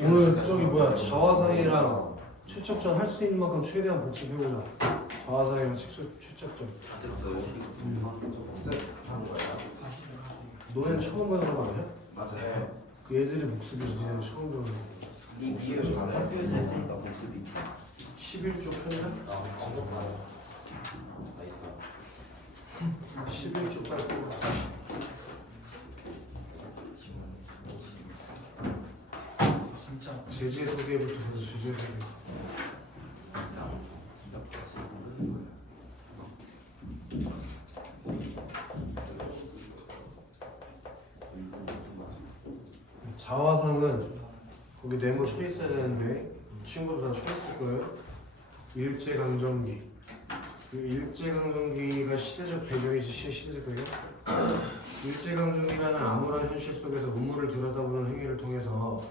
오늘 저기 뭐야 자화상이랑 최척전 할 수 있는 만큼 최대한 복습해보자. 자화상이랑 최척전. 복습한 거야. 너넨 처음 배우는 거 아니야? 맞아요. 그 애들이 복습이지 니네는 처음 배우는 거. 이 위에서 잘 학교에서 했으니까 복습이. 11조 편이야? 엄청 많아. 11조 빨고. 진짜 제재 소개부터 해서 제재 소개. 자화상은 거기 네모 쳐 있어야 되는데 친구들 다 쳐 있을 거예요. 일제강점기. 그 일제강점기가 시대적 배경이지 시대적 배경. 일제강점기라는 암울한 현실 속에서 문물을 들여다보는 행위를 통해서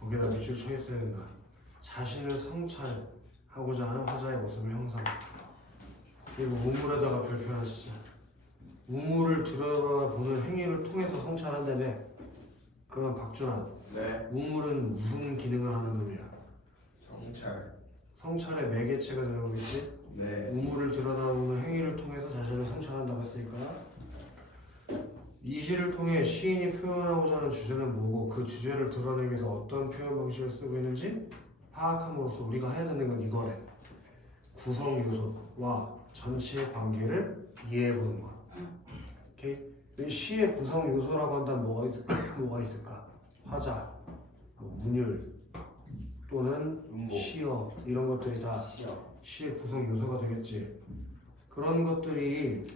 거기다 밑줄 쳐 있어야 된다. 자신을 성찰하고자 하는 화자의 모습을 형상. 그리고 문물에다가 별표 하나 쓰자. 문물을 들여다보는 행위를 통해서 성찰한다며. 그러면 박준환, 네. 문물은 무슨 기능을 하는 놈이야? 성찰. 성찰의 매개체가 되는 거겠지? 네. 문물을 들여다보는 행위를 통해서 자신을 성찰한다고 했으니까 이 시를 통해 시인이 표현하고자 하는 주제는 뭐고 그 주제를 드러내기 위해서 어떤 표현 방식을 쓰고 있는지 파악함으로써 우리가 해야 되는 건 이거래. 구성 요소와 전체의 관계를 이해해보는 거야. 오케이? 이 시의 구성 요소라고 한다면 뭐가 있을까? 뭐가 있을까? 화자, 문율 또는 음보. 시어 이런 것들이 다 시어. 시의 구성 요소가 되겠지. 그런 것들의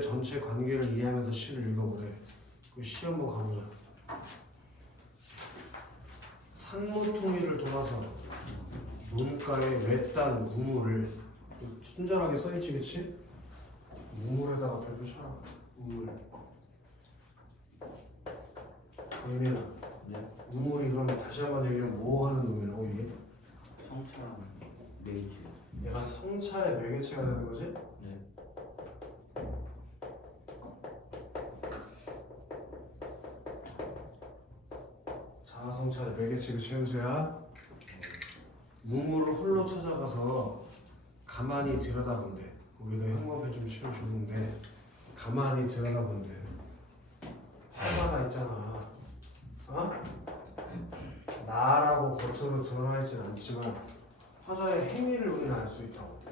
전체 관계를 이해하면서 시를 읽어보래. 그 시 한번 가보자. 산무통일을 돌아서 문가의 외딴 무물을 친절하게 써있지, 그치? 무물에다가 별표 쳐라. 무물. 예민아. 네. 무물이 그러면 다시 한번 얘기하면 뭐 하는 놈이라고 이게? 성찰하는 레이트. 얘가 성찰의 매개체가 되는 거지? 네. 자아성찰의 매개체가 최은수야. 무물을 홀로 찾아가서 가만히 들여다본대. 거기다 형광펜 좀 씌워주는데 가만히 들여다본대. 화자가 있잖아. 어? 나라고 겉으로 드러나 있지는 않지만 화자의 행위를 우리는 알 수 있다고.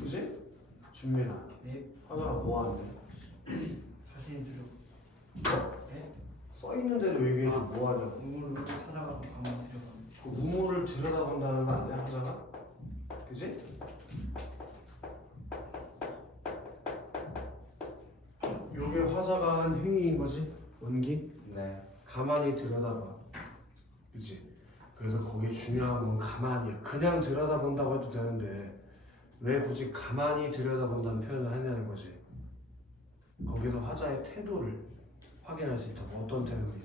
그지? 준민아. 네. 화자가 뭐 하는데? 사진 들고. 네. 써 있는 대로 얘기해줘. 뭐 하냐고. 우물로 찾아가서 가만히 들어가는. 그 우물을 들여다본다는 거 아니야, 화자가? 그지? 요게 화자가 한 행위인 거지? 원기? 네. 가만히 들여다봐. 그지? 그래서 거기 중요한 건 가만히야. 그냥 들여다본다고 해도 되는데 왜 굳이 가만히 들여다본다는 표현을 하냐는 거지. 거기서 화자의 태도를 확인할 수 있다고. 어떤 태도니?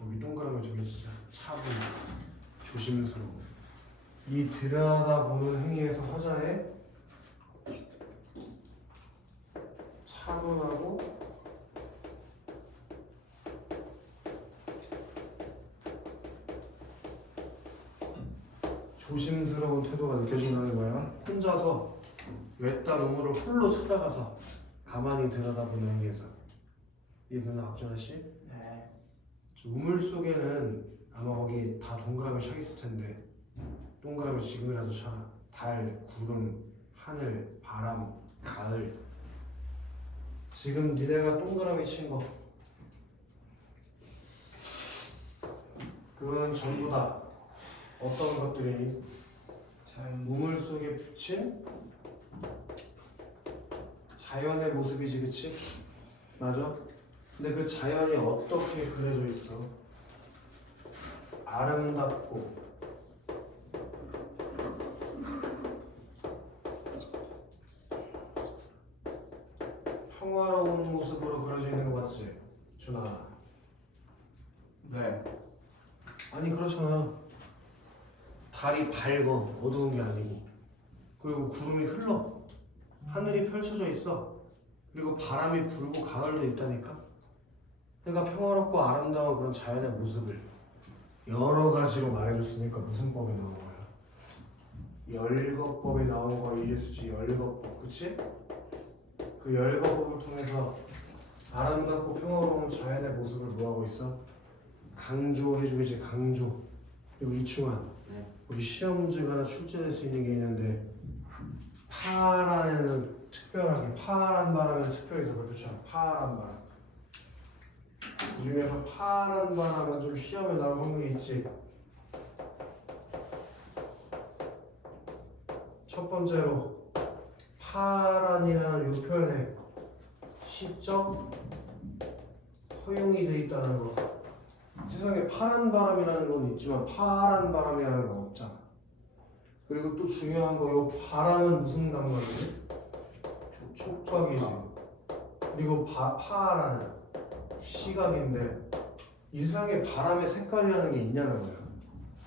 여기 동그라미 중에 진짜 차분, 조심스러워. 이 들여다보는 행위에서 화자의 차분하고 조심스러운 태도가 느껴진다는 거야. 혼자서 외딴 우물을 홀로 찾아가서 가만히 들여다보는 행위에서. 이해되나 박준환 씨? 네. 우물 속에는 아마 거기 다 동그라미 쳐 있을 텐데 동그라미 지금이라도 쳐. 달, 구름, 하늘, 바람, 가을. 지금 니네가 동그라미 친 거 그거는 전부 다 어떤 것들이니? 우물 속에 비친 자연의 모습이지, 그치? 맞아? 근데 그 자연이 어떻게 그려져 있어? 아름답고 평화로운 모습으로 그려져 있는 거 맞지? 준아. 네. 아니 그렇잖아. 달이 밝어. 어두운 게 아니고. 그리고 구름이 흘러. 하늘이 펼쳐져 있어. 그리고 바람이 불고 가을도 있다니까. 그러니까 평화롭고 아름다운 그런 자연의 모습을 여러 가지로 말해줬으니까 무슨 법이 나온 거야? 열거법이 나온 거 이해수지. 열거법, 그치? 그 열거법을 통해서 아름답고 평화로운 자연의 모습을 뭐하고 있어? 강조해주겠지. 강조. 그리고 이충환, 네. 우리 시험 문제가 하나 출제될 수 있는 게 있는데 파란에는 특별하게 파란 바람에는 특별히 더 그렇죠. 파란 바람. 그 중에서 파란 바람은 좀 시험에 나올 확률이 있지. 첫 번째로 파란이라는 이 표현에 시적 허용이 돼 있다는 거. 세상에 파란 바람이라는 건 있지만 파란 바람이라는 건 없잖아. 그리고 또 중요한 거, 요 바람은 무슨 감각이지? 촉각이지. 그리고 파라는 시각인데 이 세상에 바람의 색깔이라는 게 있냐는 거야.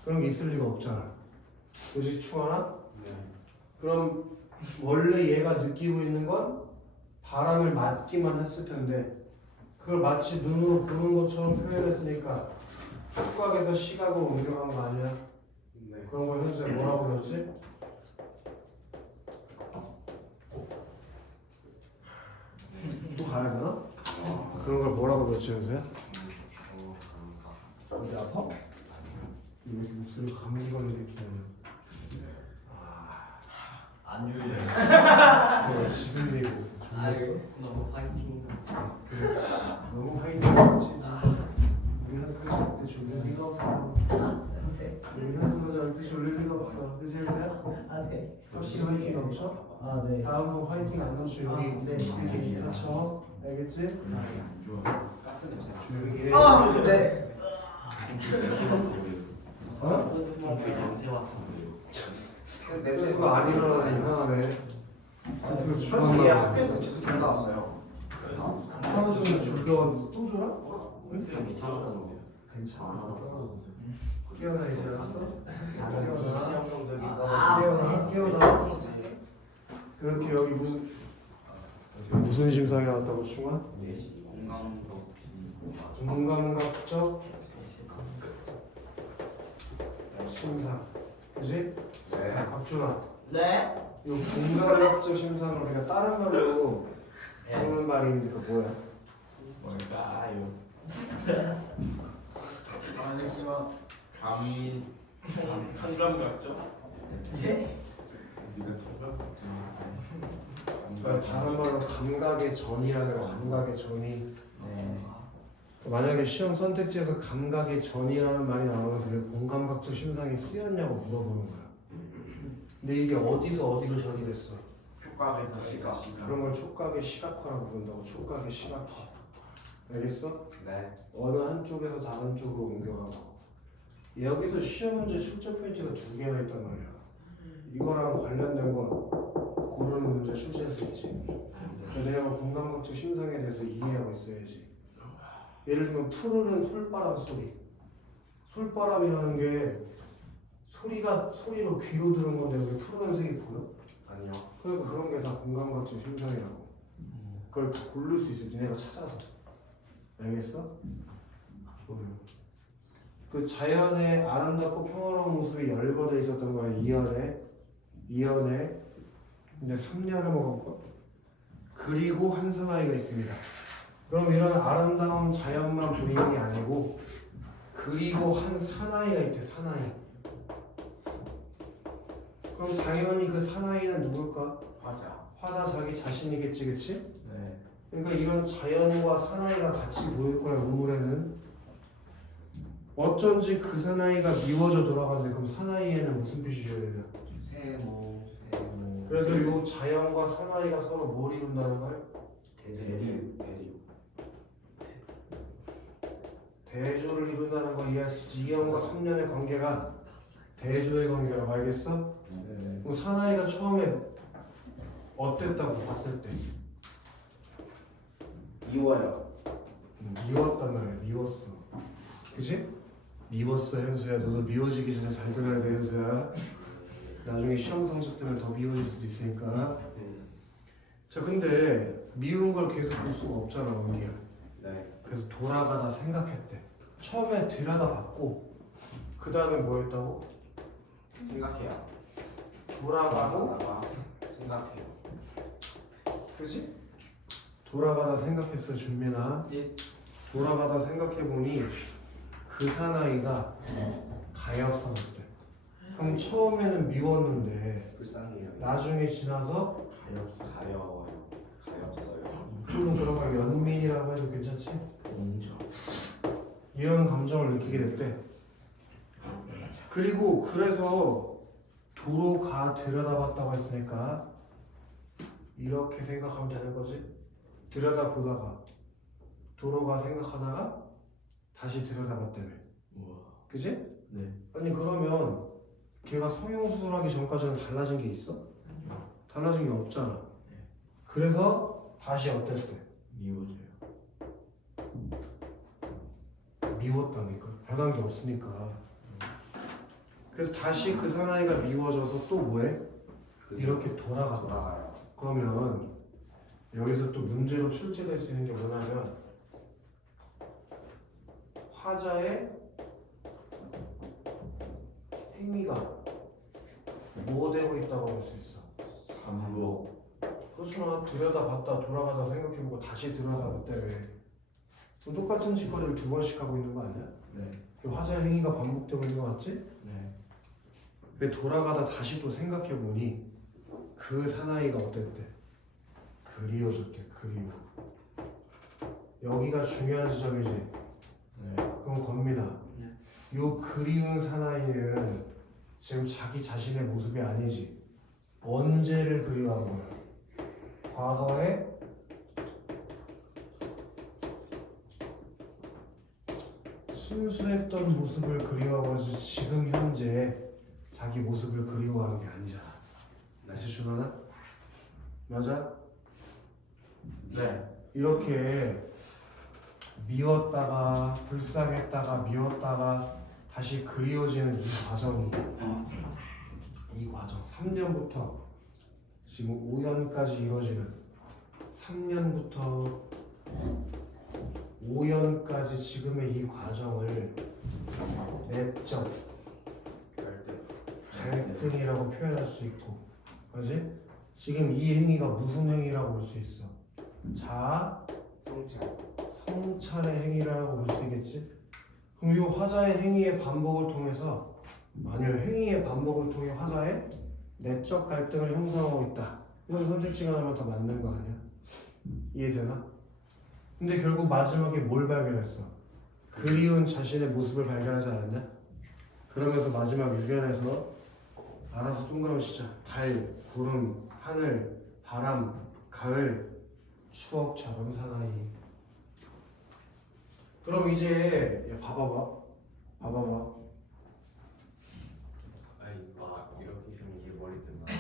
그런 게 있을 리가 없잖아. 그지 충하나? 네. 그럼 원래 얘가 느끼고 있는 건 바람을 맞기만 했을 텐데 그걸 마치 눈으로 보는 것처럼 표현했으니까 촉각에서 시각으로 옮겨간 거 아니야? 네. 그런 걸 현수에 뭐라고 그러지? 또 가야 되나? 그런 걸 뭐라고 그러지 현수야? 어디 아파? 왜 이렇게 목소리 감기 걸린 느낌이야? 안 졸려요. 내가 지금 얘기했어. 졸렸어? 너무 파이팅. 그렇지. 너무 화이팅했지. 우리 현수가 절대 졸릴 리가 없어. 우리 현수가 절대 졸릴 리가 없어. 그치 현수야? 아 네. 확실히 화이팅 넘쳐? 아 네. 다음번 화이팅 안 넘쳐 여기 이렇게 기사 쳐. 알겠지? 가스 냄새. 조용히 해. 네. 어? 냄새 맡아. 현수가 안 일어나는 이상하네. 현수가 현수 얘 죽었나 봐. 학교에서 계속 졸 나왔어요. 하루 종일 졸려가지고 또 졸아? 괜찮아. 깨어나 이제 알았어? 깨어나. 시험 성적이 깨어나. 그렇게 여기 무슨 심사에 나왔다고 충원? 공감각적 심사. 그지? 네. 박준아. 네. 이 공감각적 심사는 우리가 다른 말로 하는 말이 있는데 그거 뭐야? 뭘까요? 아니지만 감인. 감정 같죠? 예. 네가 정말 그러니까 다른 말로 감각의 전이라는 거. 감각의 전이. 네. 만약에 시험 선택지에서 감각의 전이라는 말이 나오면 그게 공감각적 심상이 쓰였냐고 물어보는 거야. 근데 이게 어디서 어디로 전이 됐어? 효과를 시각. 그런 걸 촉각의 시각화라고 부른다고. 촉각의 시각화. 알겠어? 네. 어느 한쪽에서 다른 쪽으로 옮겨가고. 여기서 시험 문제 출제 포인트가 두 개나 있단 말이야. 이거랑 관련된 건 고르는 문제 출제할 수 있지. 그래서 내가 공감각적 심상에 대해서 이해하고 있어야지. 예를 들면 푸르른 솔바람 소리. 솔바람이라는 게 소리로 귀로 들은 건데 왜 푸르른색이 보여? 아니요. 그러니까 그런 게 다 공감각적 심상이라고. 그걸 다 고를 수 있어. 니네가 찾아서. 알겠어? 그 자연의 아름답고 평화로운 모습이 열거돼 있었던 거야. 2연에 이제 3년을 먹었고 그리고 한 사나이가 있습니다. 그럼 이런 아름다운 자연만 보이는 게 아니고 그리고 한 사나이가 있대. 사나이. 그럼 당연히 그 사나이는 누굴까? 화자 자기 자신이겠지, 그치? 네. 그러니까 이런 자연과 사나이가 같이 보일 거야. 우물에는 어쩐지 그 사나이가 미워져 돌아가는데 그럼 사나이에는 무슨 빛이 줘야 되냐? 세모. 그래서 이 자연과 사나이가 서로 뭘 이룬다는 거야? 대류. 대조를 이룬다는 걸 이해할 수 있지. 2년과 3년의 관계가 대조의 관계라고. 알겠어? 네. 그럼 사나이가 처음에 어땠다고 봤을 때? 미워요. 미웠단 말이야. 미웠어. 그치? 미웠어 현수야. 너도 미워지기 전에 잘 들어야 돼 현수야. 나중에 시험 성적 때문에 더 미워질 수도 있으니까. 자 근데 미운 걸 계속 볼 수가 없잖아 원기야. 네. 그래서 돌아가다 생각했대. 처음에 들여다봤고 그 다음에 뭐 했다고? 생각해요. 돌아가고 생각해요. 그지? 돌아가다 생각했어 준민아. 예. 돌아가다 생각해보니 그 사나이가 가엾어졌대. 그럼 처음에는 미웠는데 불쌍해요. 나중에 지나서 가여워요. 가엾어요. 좀 그런 걸 연민이라고 해도 괜찮지? 인정. 이런 감정을 느끼게 됐대. 그리고 그래서 도로가 들여다봤다고 했으니까 이렇게 생각하면 되는 거지. 들여다보다가 도로가 생각하다가 다시 들여다봤다며. 우와. 그지? 네. 아니 그러면 걔가 성형수술하기 전까지는 달라진 게 있어? 달라진 게 없잖아. 네. 그래서 다시 어땠대? 미워져요. 미웠다니까. 변한 게 없으니까. 그래서 다시 그 사나이가 미워져서 또 뭐해? 이렇게 돌아갔다. 돌아가요. 그러면 여기서 또 문제로 출제될 수 있는 게 뭐냐면 화자의 행위가 뭐 되고 있다고 볼 수 있어? 반복. 그렇잖아. 들여다봤다 돌아가다 생각해보고 다시 들여다봤다 왜? 그럼 똑같은 짓거리를 두 번씩 하고 있는 거 아니야? 네. 그 화자의 행위가 반복되고 있는 거 맞지? 네. 왜 돌아가다 다시 또 생각해보니 그 사나이가 어땠대? 그리워졌대. 그리워. 여기가 중요한 지점이지. 네. 그럼 권민아, 네. 요 그리운 사나이는 지금 자기 자신의 모습이 아니지. 언제를 그리워하는 거야? 과거에 순수했던 모습을 그리워하고 지금 현재 자기 모습을 그리워하는 게 아니잖아. 다시 준하나? 맞아? 네. 이렇게 미웠다가 불쌍했다가 미웠다가 다시 그리워지는 이 과정이 이 과정 3년부터 지금 5년까지 이루어지는 3년부터 5년까지 지금의 이 과정을 내적 갈등이라고 표현할 수 있고, 그렇지? 지금 이 행위가 무슨 행위라고 볼 수 있어? 자아 성찰의 행위라고 볼 수 있겠지? 그럼 이 화자의 행위의 반복을 통해서 아니요 행위의 반복을 통해 화자의 내적 갈등을 형성하고 있다. 이건 선택지가 나면 다 맞는 거 아니야? 이해되나? 근데 결국 마지막에 뭘 발견했어? 그리운 자신의 모습을 발견하지 않았냐? 그러면서 마지막 유견에서 알아서 동그라미 치자. 달, 구름, 하늘, 바람, 가을, 추억처럼 사나이. 그럼 이제 야, 봐봐봐. 아니 이렇게 있으면 이게 머리 뜬다.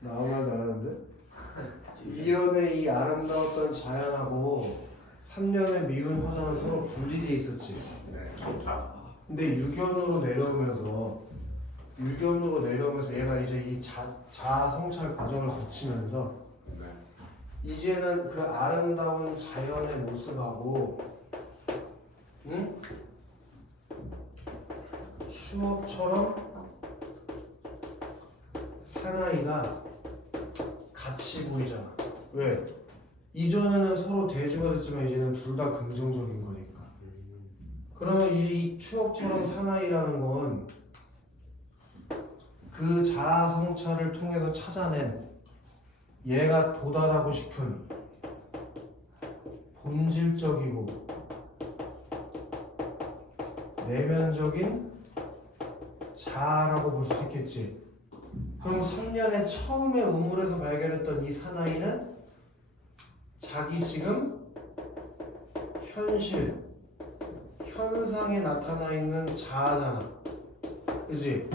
나 아무 말도 안 하는데? 2년의 이 아름다웠던 자연하고 3년의 미운 화자는 서로 분리돼 있었지. 네. 근데 유견으로 내려오면서 얘가 이제 이 자아 성찰 과정을 거치면서 네. 이제는 그 아름다운 자연의 모습하고 응? 추억처럼 사나이가 같이 보이잖아. 왜? 이전에는 서로 대조가 됐지만 이제는 둘 다 긍정적인 거니까. 그러면 이제 이 추억처럼 사나이라는 건 그 자아 성찰을 통해서 찾아낸 얘가 도달하고 싶은 본질적이고 내면적인 자아라고 볼 수 있겠지. 그럼 3년의 처음에 우물에서 발견했던 이 사나이는 자기 지금 현실, 현상에 나타나 있는 자아잖아. 그치?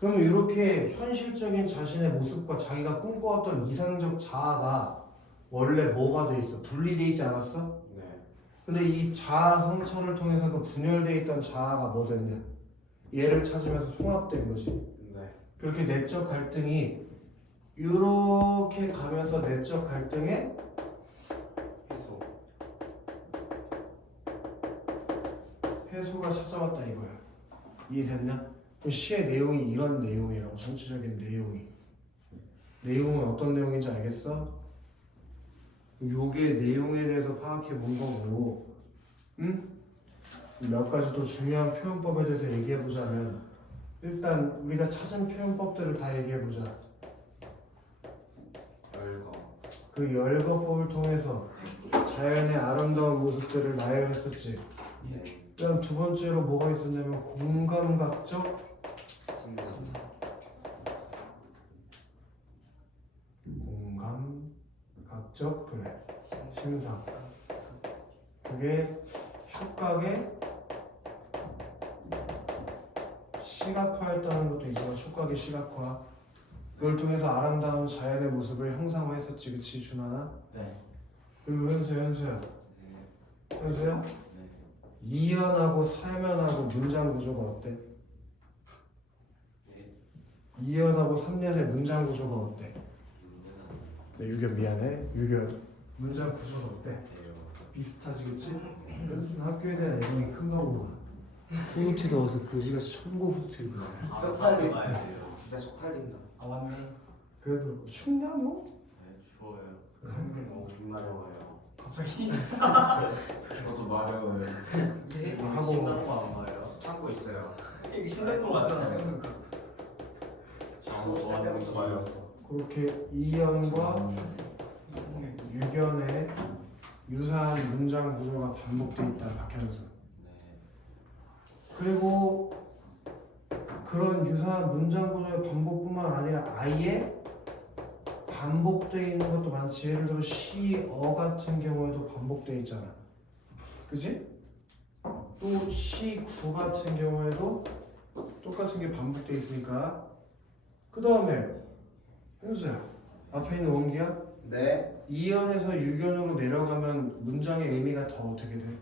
그럼 이렇게 현실적인 자신의 모습과 자기가 꿈꿔왔던 이상적 자아가 원래 뭐가 돼 있어? 분리돼 있지 않았어? 네. 근데 이 자아 성찰을 통해서 그 분열돼 있던 자아가 뭐 됐냐? 얘를 찾으면서 통합된 거지. 네. 그렇게 내적 갈등이 이렇게 가면서 내적 갈등의 해소. 해소가 찾아왔다 이거야. 이해됐냐? 그럼 시의 내용이 이런 내용이라고. 전체적인 내용이. 내용은 어떤 내용인지 알겠어? 요게 내용에 대해서 파악해 본 거고, 응? 몇 가지 또 중요한 표현법에 대해서 얘기해 보자면, 일단 우리가 찾은 표현법들을 다 얘기해 보자. 열거. 그 열거법을 통해서 자연의 아름다운 모습들을 나열했었지. 네. 그다음 두 번째로 뭐가 있었냐면 공감각적 공감각적 그래 신상. 그게 촉각의 시각화였다는 것도 있지만 촉각의 시각화. 그걸 통해서 아름다운 자연의 모습을 형상화했었지, 그치 준하나? 네. 그리고 현수야. 네. 현수야? 네. 이연하고 사면하고 문장 구조가 어때? 네. 이연하고 3년의 문장 구조가 어때? 유연한. 네, 유견 미안해. 유견 문장 구조가 어때? 돼요. 비슷하지, 그치? 그래서 학교에 대한 애정이 큰가 보구나. 후유티 넣어서 그지같이 천고 후티구나. 쪽팔리 가야 돼요. 진짜 쪽팔린다. 아 맞네. 그래도 춥냐 너? 네. 추워요. 너무 마려워요. 갑자기. 저도 마려워요. 네. 하고 신나고 안 마요. 참고 있어요. 이게 신날 것 같잖아요. 저도 완전 마려웠어. 그렇게 이연과 유견의 유사한 문장 구조가 반복돼 있다, 박현수. 네. 그리고 그런 유사한 문장 구조의 반복뿐만 아니라 아예 반복되어 있는 것도 많지. 예를 들어 시어 같은 경우에도 반복되어 있잖아. 그지? 또 시구 같은 경우에도 똑같은 게 반복되어 있으니까. 그 다음에 현수야, 앞에 있는 원기야? 네. 이연에서 유견으로 내려가면 문장의 의미가 더 어떻게 돼?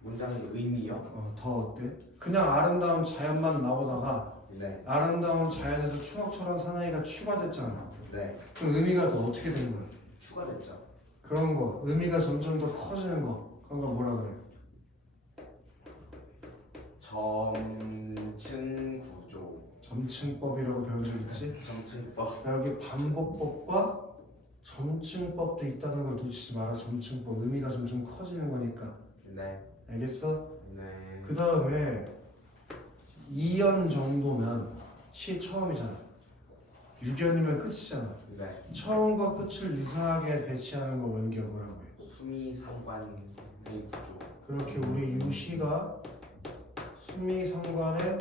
문장의 의미요? 더 어때? 그냥 아름다운 자연만 나오다가 네. 아름다운 자연에서 추억처럼 사나이가 추가됐잖아. 네. 그럼 의미가 더 어떻게 되는 거야? 추가됐죠. 그런 거, 의미가 점점 더 커지는 거, 그런 거 뭐라 그래? 점층 구조. 점층법이라고 배운 적 있지? 점층법. 여기 반복법과 점층법도 있다는 걸 놓치지 마라. 점층법, 의미가 점점 커지는 거니까. 네. 알겠어? 네. 그 다음에 2연 정도면 시 처음이잖아. 6연이면 끝이잖아. 네. 처음과 끝을 유사하게 배치하는 걸 원기어보라고 해. 수미상관의 구조. 그렇게 우리 유시가 수미상관의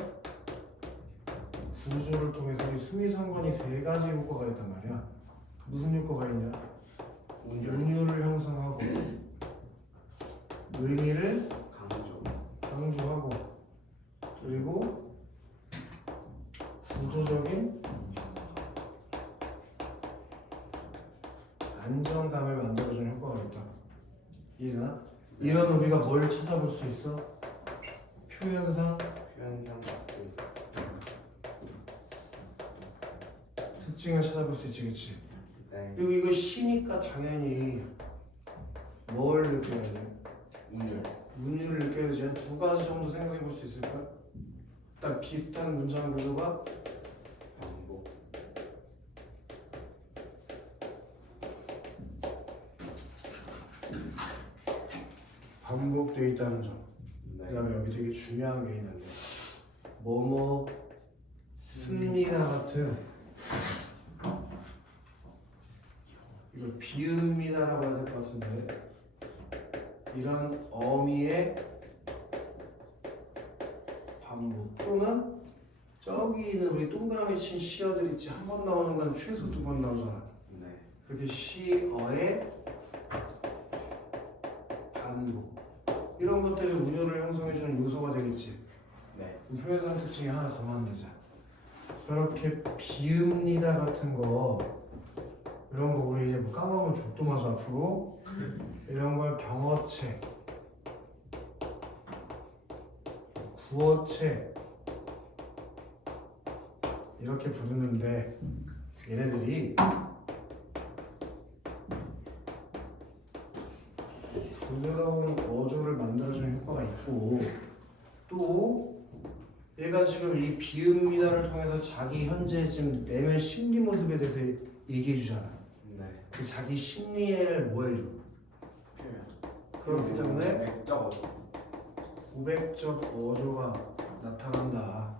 구조를 통해서 이 수미상관이 세 가지 효과가 있단 말이야. 무슨 효과가 있냐? 운율을 형성하고 의미를 강조. 강조하고 그리고 구조적인 안정감을 만들어주는 효과가 있다. 이해되나? 이런 우리가 뭘 찾아볼 수 있어? 표현상 표현상 같은. 특징을 찾아볼 수 있지, 그치? 네. 그리고 이거 시니까 당연히 뭘 느껴야 돼? 운율. 운율을 느껴야 되지. 한 두 가지 정도 생각해 볼 수 있을까? 일단 비슷한 문장 구조가 반복. 반복되어 있다는 점. 네. 그 다음에 여기 되게 중요한 게 있는데 뭐뭐 습니다 같은 이걸 비읍니다라고 해야 될 것 같은데 이런 어미의 반복 또는 저기 있는 우리 동그라미 친 시어들 있지. 한 번 나오는 건 최소 두 번 나오잖아. 네. 그렇게 시어의 반복 이런 것들이 운율을 형성해주는 요소가 되겠지. 네. 표현상 특징이 하나 더 만들자. 그렇게 비읍니다 같은 거 이런 거 우리 이제 뭐 까먹으면 족도마죠 앞으로. 이런 걸 경어체, 구어체 이렇게 부르는데 얘네들이 부드러운 어조를 만들어주는 효과가 거가 있고 또 얘가 지금 이 비읍니다를 통해서 자기 현재 지금 내면 심리 모습에 대해서 얘기해 주잖아. 네. 그 자기 심리를 뭐 해줘? 그렇기 때문에 맥적 고백적 어조가 나타난다.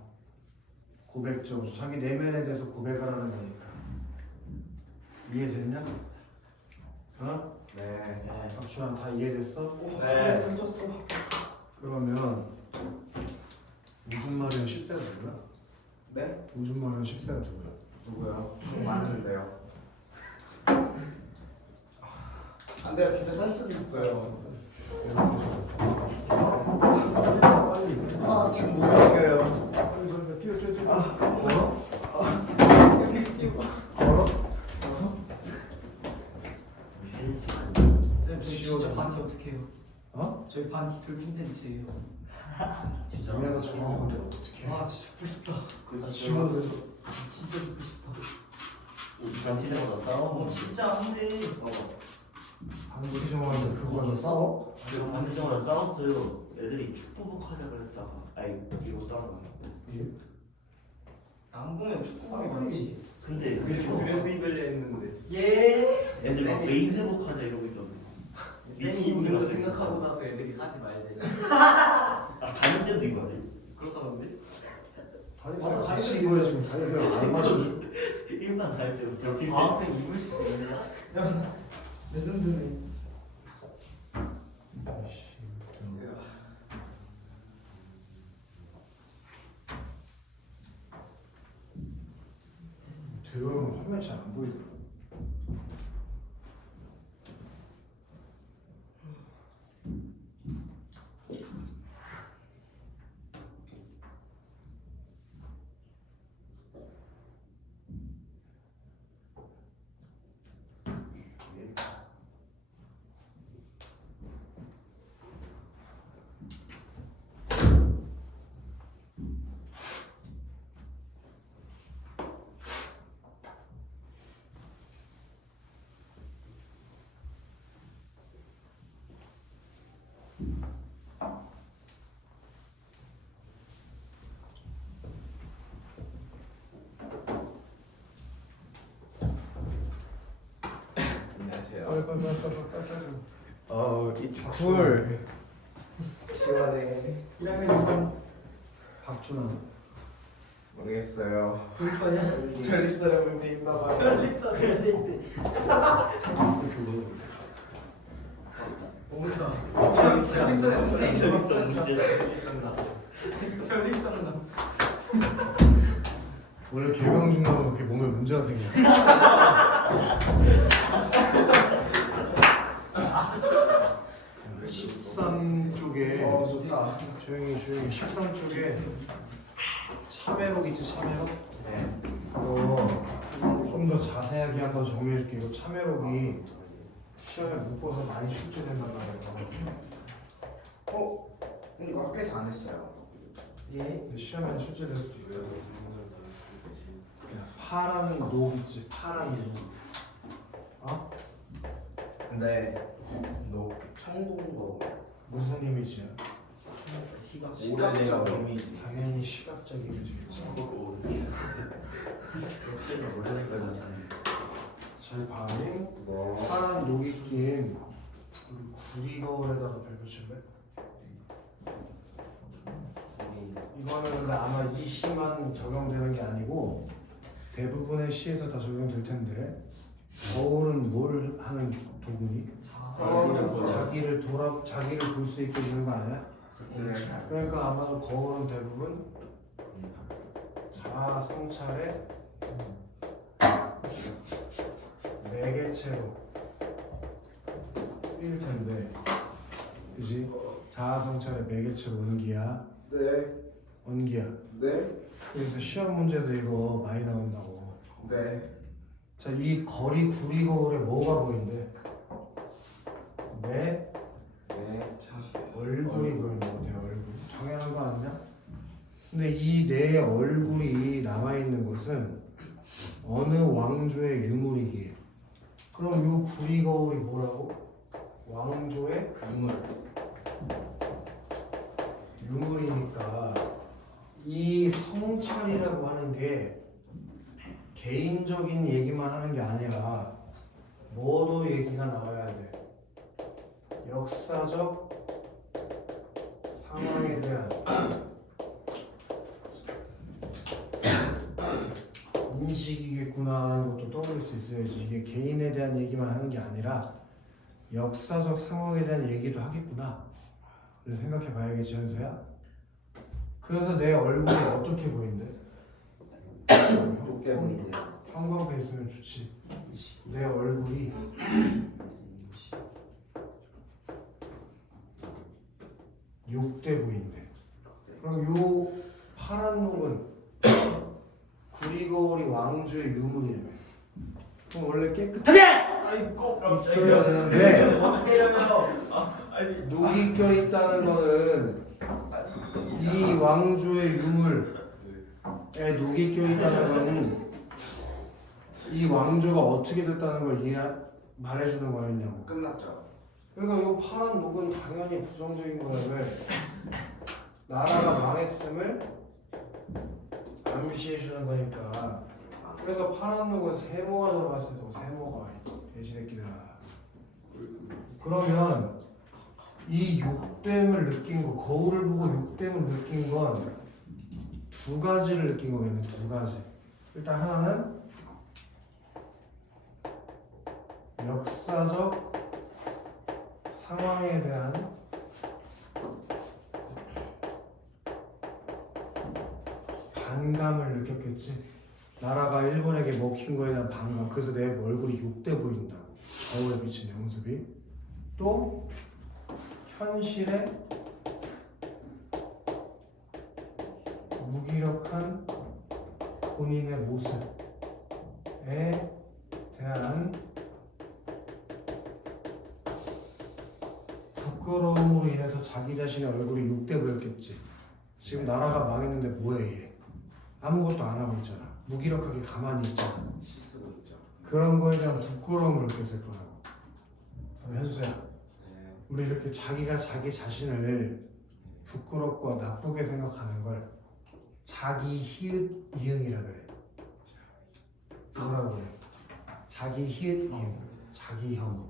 고백적 어조. 자기 내면에 대해서 고백하라는 거니까. 이해됐냐? 어? 네. 박준환 다 이해됐어? 네. 던졌어. 그러면 우준마리온 10세가 누구야? 네? 우준마리온 10세가 누구야? 누구요? 좀 많은데요. 안 돼요. 진짜 살 수도 있어요. 아 지금 못 맞춰요. 걸어? 쌤, 저희 지워져. 진짜 반티 어떻게 해요? 어? 저희 반티 돌핀텐츠예요. 진짜 얘네가 정한 건데 어떻게 해? 아 진짜 죽고 싶다. 지워져. 진짜 죽고 싶다. 우리 반티들보다 싸워. 진짜 안 돼. 한국이 정하는데 그거 가지고 싸워? 제가 반티들보다 싸웠어요. 애들이 축구복 하자 그랬다가 아이 이거 싸우나. 안 보면 축구공이 맞지. 근데 그래서 이별려 했는데. 예. 애들 막 메인 회복하자 이러고 있던데. 쌤이 입는 거 생각하고 나서 애들이 하지 말래. 아 다른 데도 이거 해. 그렇다던데? 다니세요. 같이 입어야 지금 다니세요. 안 맞춰줘. 일반 다닐 때도 저렇게 과학생 입을 수 있냐? 레전드네. 들어오면 화면 잘 안 보이더라. 안녕하세요. 빨리. 쿨. 시원해. 1학년 박준환. 모르겠어요. 돌파냐? 전립선에 문제 있나 봐요. 전립선 문제 있대. 뭔가. 전립선에 문제 있는 거 문제. 전립선 나. 원래 개강 중나면 그렇게 몸에 문제가 생겨. 13쪽에 좋다. 조용히 13쪽에 참외록 있지 참외록? 네. 좀 더 자세하게 한번 정리해줄게. 이거 참외록이 시험에 묶어서 많이 출제된단 말이에요. 근데 이거 학교에서 안 했어요. 예. 근데 시험에 출제될 수도 있고. 파란 녹 있지 파란 녹. 어? 근데 너 청동도 무슨 이미지야? 시각적 이미지. 당연히 시각적 이미지겠지. 역시는 모르니까 괜찮네. 잘 봐잉. 뭐. 파란 녹이 낀 우리 구리거울에다가 별 붙일래? 이거는 근데 아마 이 시만 적용되는 게 아니고 대부분의 시에서 다 적용될 텐데 거울은 뭘 하는 도구니? 자기를 볼 수 있게 해주는 거 아니야? 그러니까 아마도 거울은 대부분 자아성찰의 매개체로 쓰일 텐데, 그지? 자아성찰의 매개체로 원기야. 네. 원기야. 네. 그래서 시험 문제에서 이거 많이 나온다고. 네. 자, 이 거리 구리 거울에 뭐가 보인대? 내 네. 얼굴이 보인다고. 내 얼굴. 당연한 거 아니야? 근데 이 내 얼굴이 남아있는 것은 어느 왕조의 유물이기에. 그럼 이 구리 거울이 뭐라고? 왕조의 유물. 성찰이라고 하는 게 개인적인 얘기만 하는 게 아니라 뭐도 얘기가 나와야 돼. 역사적 상황에 대한 인식이겠구나라는 것도 떠올릴 수 있어야지. 이게 개인에 대한 얘기만 하는 게 아니라 역사적 상황에 대한 얘기도 하겠구나. 그래서 생각해 봐야겠지, 현수야. 그래서 내 얼굴이 어떻게 보인대? 욕 때문인데. 형광펜 있으면 좋지. 내 얼굴이 욕돼 보인대. 그럼 요 파란 녹은 구리거울이 왕조의 유물이래. 그럼 원래 깨끗하게 아이고 있어야 되는데 때려요. 녹이 껴있다는 거는 이 왕조의 유물에 녹이 껴있다는 거는 이 왕조가 어떻게 됐다는 걸 말해주는 거였냐고. 끝났죠. 그러니까 이 파란 녹은 당연히 부정적인 거예요. 왜? 나라가 망했음을 암시해주는 거니까. 그래서 파란 녹은 세모가 들어갔을 때 세모가 돼지새끼들아. 그러면 이 욕됨을 느낀 거, 거울을 보고 욕됨을 느낀 건 두 가지를 느낀 거겠네. 두 가지. 일단 하나는 역사적 상황에 대한 반감을 느꼈겠지. 나라가 일본에게 먹힌 거에 대한 반감. 그래서 내 얼굴이 욕돼 보인다. 거울에 비친 내 모습이. 또 현실의 무기력한 본인의 모습에 대한 부끄러움으로 인해서 자기 자신의 얼굴이 욕돼 보였겠지. 지금 나라가 망했는데 뭐해 얘. 아무것도 안 하고 있잖아. 무기력하게 가만히 있잖아. 씻고 있죠. 그런 거에 대한 부끄러움을 느꼈을 거라고. 그럼 현수야, 네. 우리 이렇게 자기가 자기 자신을 부끄럽고 나쁘게 생각하는 걸 자기 히읗 이응이라 그래. 뭐라고 그래? 자기 히읗 이응, 자기 혐오.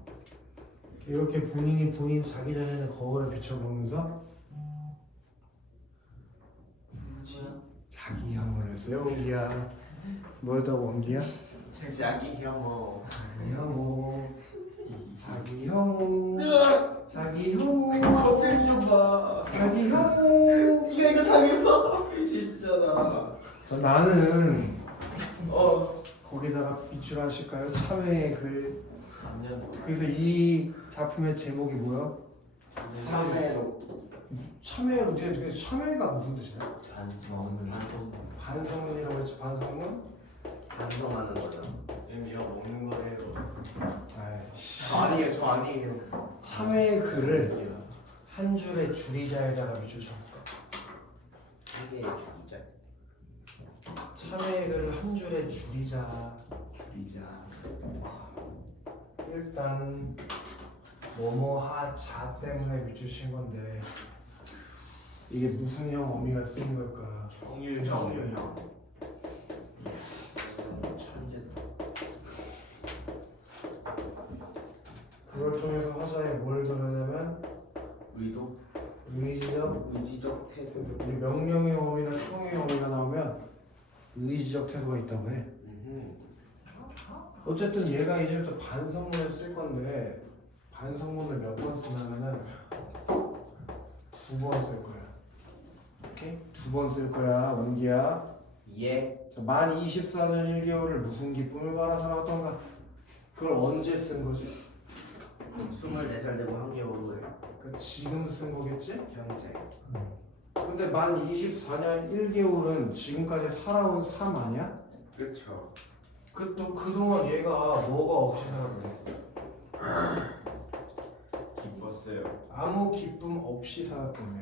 이렇게 본인이 자기 자신의 거울을 비춰보면서 자기 혐오를 했어요. 원기야. 뭐였다고 원기야? 자기 혐오. 자기 혐오. 자기 혐오. 자기 혐오. 겉대기 좀 봐. 자기 혐오. 네가 이거 당해봐. 실수잖아. 자, 나는 거기다가 비출하실까요? 참회의 글. 그래서 이 작품의 제목이 뭐야? 참외로. 참회로. 근데 참회가 무슨 뜻이야? 반성문이라고 했지. 반성문? 반성하는 거죠. 쌤이요 먹는 거래요. 아이씨. 아니에요, 저 아니에요. 참회의 글을 한 줄의 줄이자에다가 비추쳐볼까? 이게 주자. 참회의 글을 한 줄의 줄이자. 줄이자. 일단 뭐뭐하자 때문에 비추신 건데 이게 무슨 형 어미가 쓰인 걸까? 정유형. 정유형. 천재다. 그걸 통해서 화자에 뭘 드러내냐면 의도. 의지적, 의지적 태도. 우리 명령의 어미나 총의 어미가 나오면 의지적 태도가 있다고 해. 어쨌든 얘가 이제부터 반성문을 쓸 건데 반성문을 몇 번 쓰냐면은 2번 쓸 거야. 오케이? 2번 쓸 거야, 원기야. 예. 자, 만 24년 1개월을 무슨 기쁨을 바라 살았던가? 그걸 언제 쓴 거지? 24살 되고 한 개월 후에 그 지금 쓴 거겠지? 현재. 근데 만 24년 1개월은 지금까지 살아온 삶 아니야? 그렇죠. 그동안 얘가 뭐가 없이 살았겠어? 기뻤어요. 아무 기쁨 없이 살았다며.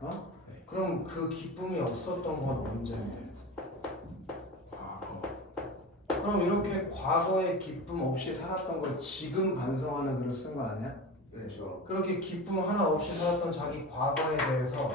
어? 그럼 그 기쁨이 없었던 건 언제인데? 과거. 그럼 이렇게 과거에 기쁨 없이 살았던 걸 지금 반성하는 글을 쓴 거 아니야? 그렇죠. 그렇게 기쁨 하나 없이 살았던 자기 과거에 대해서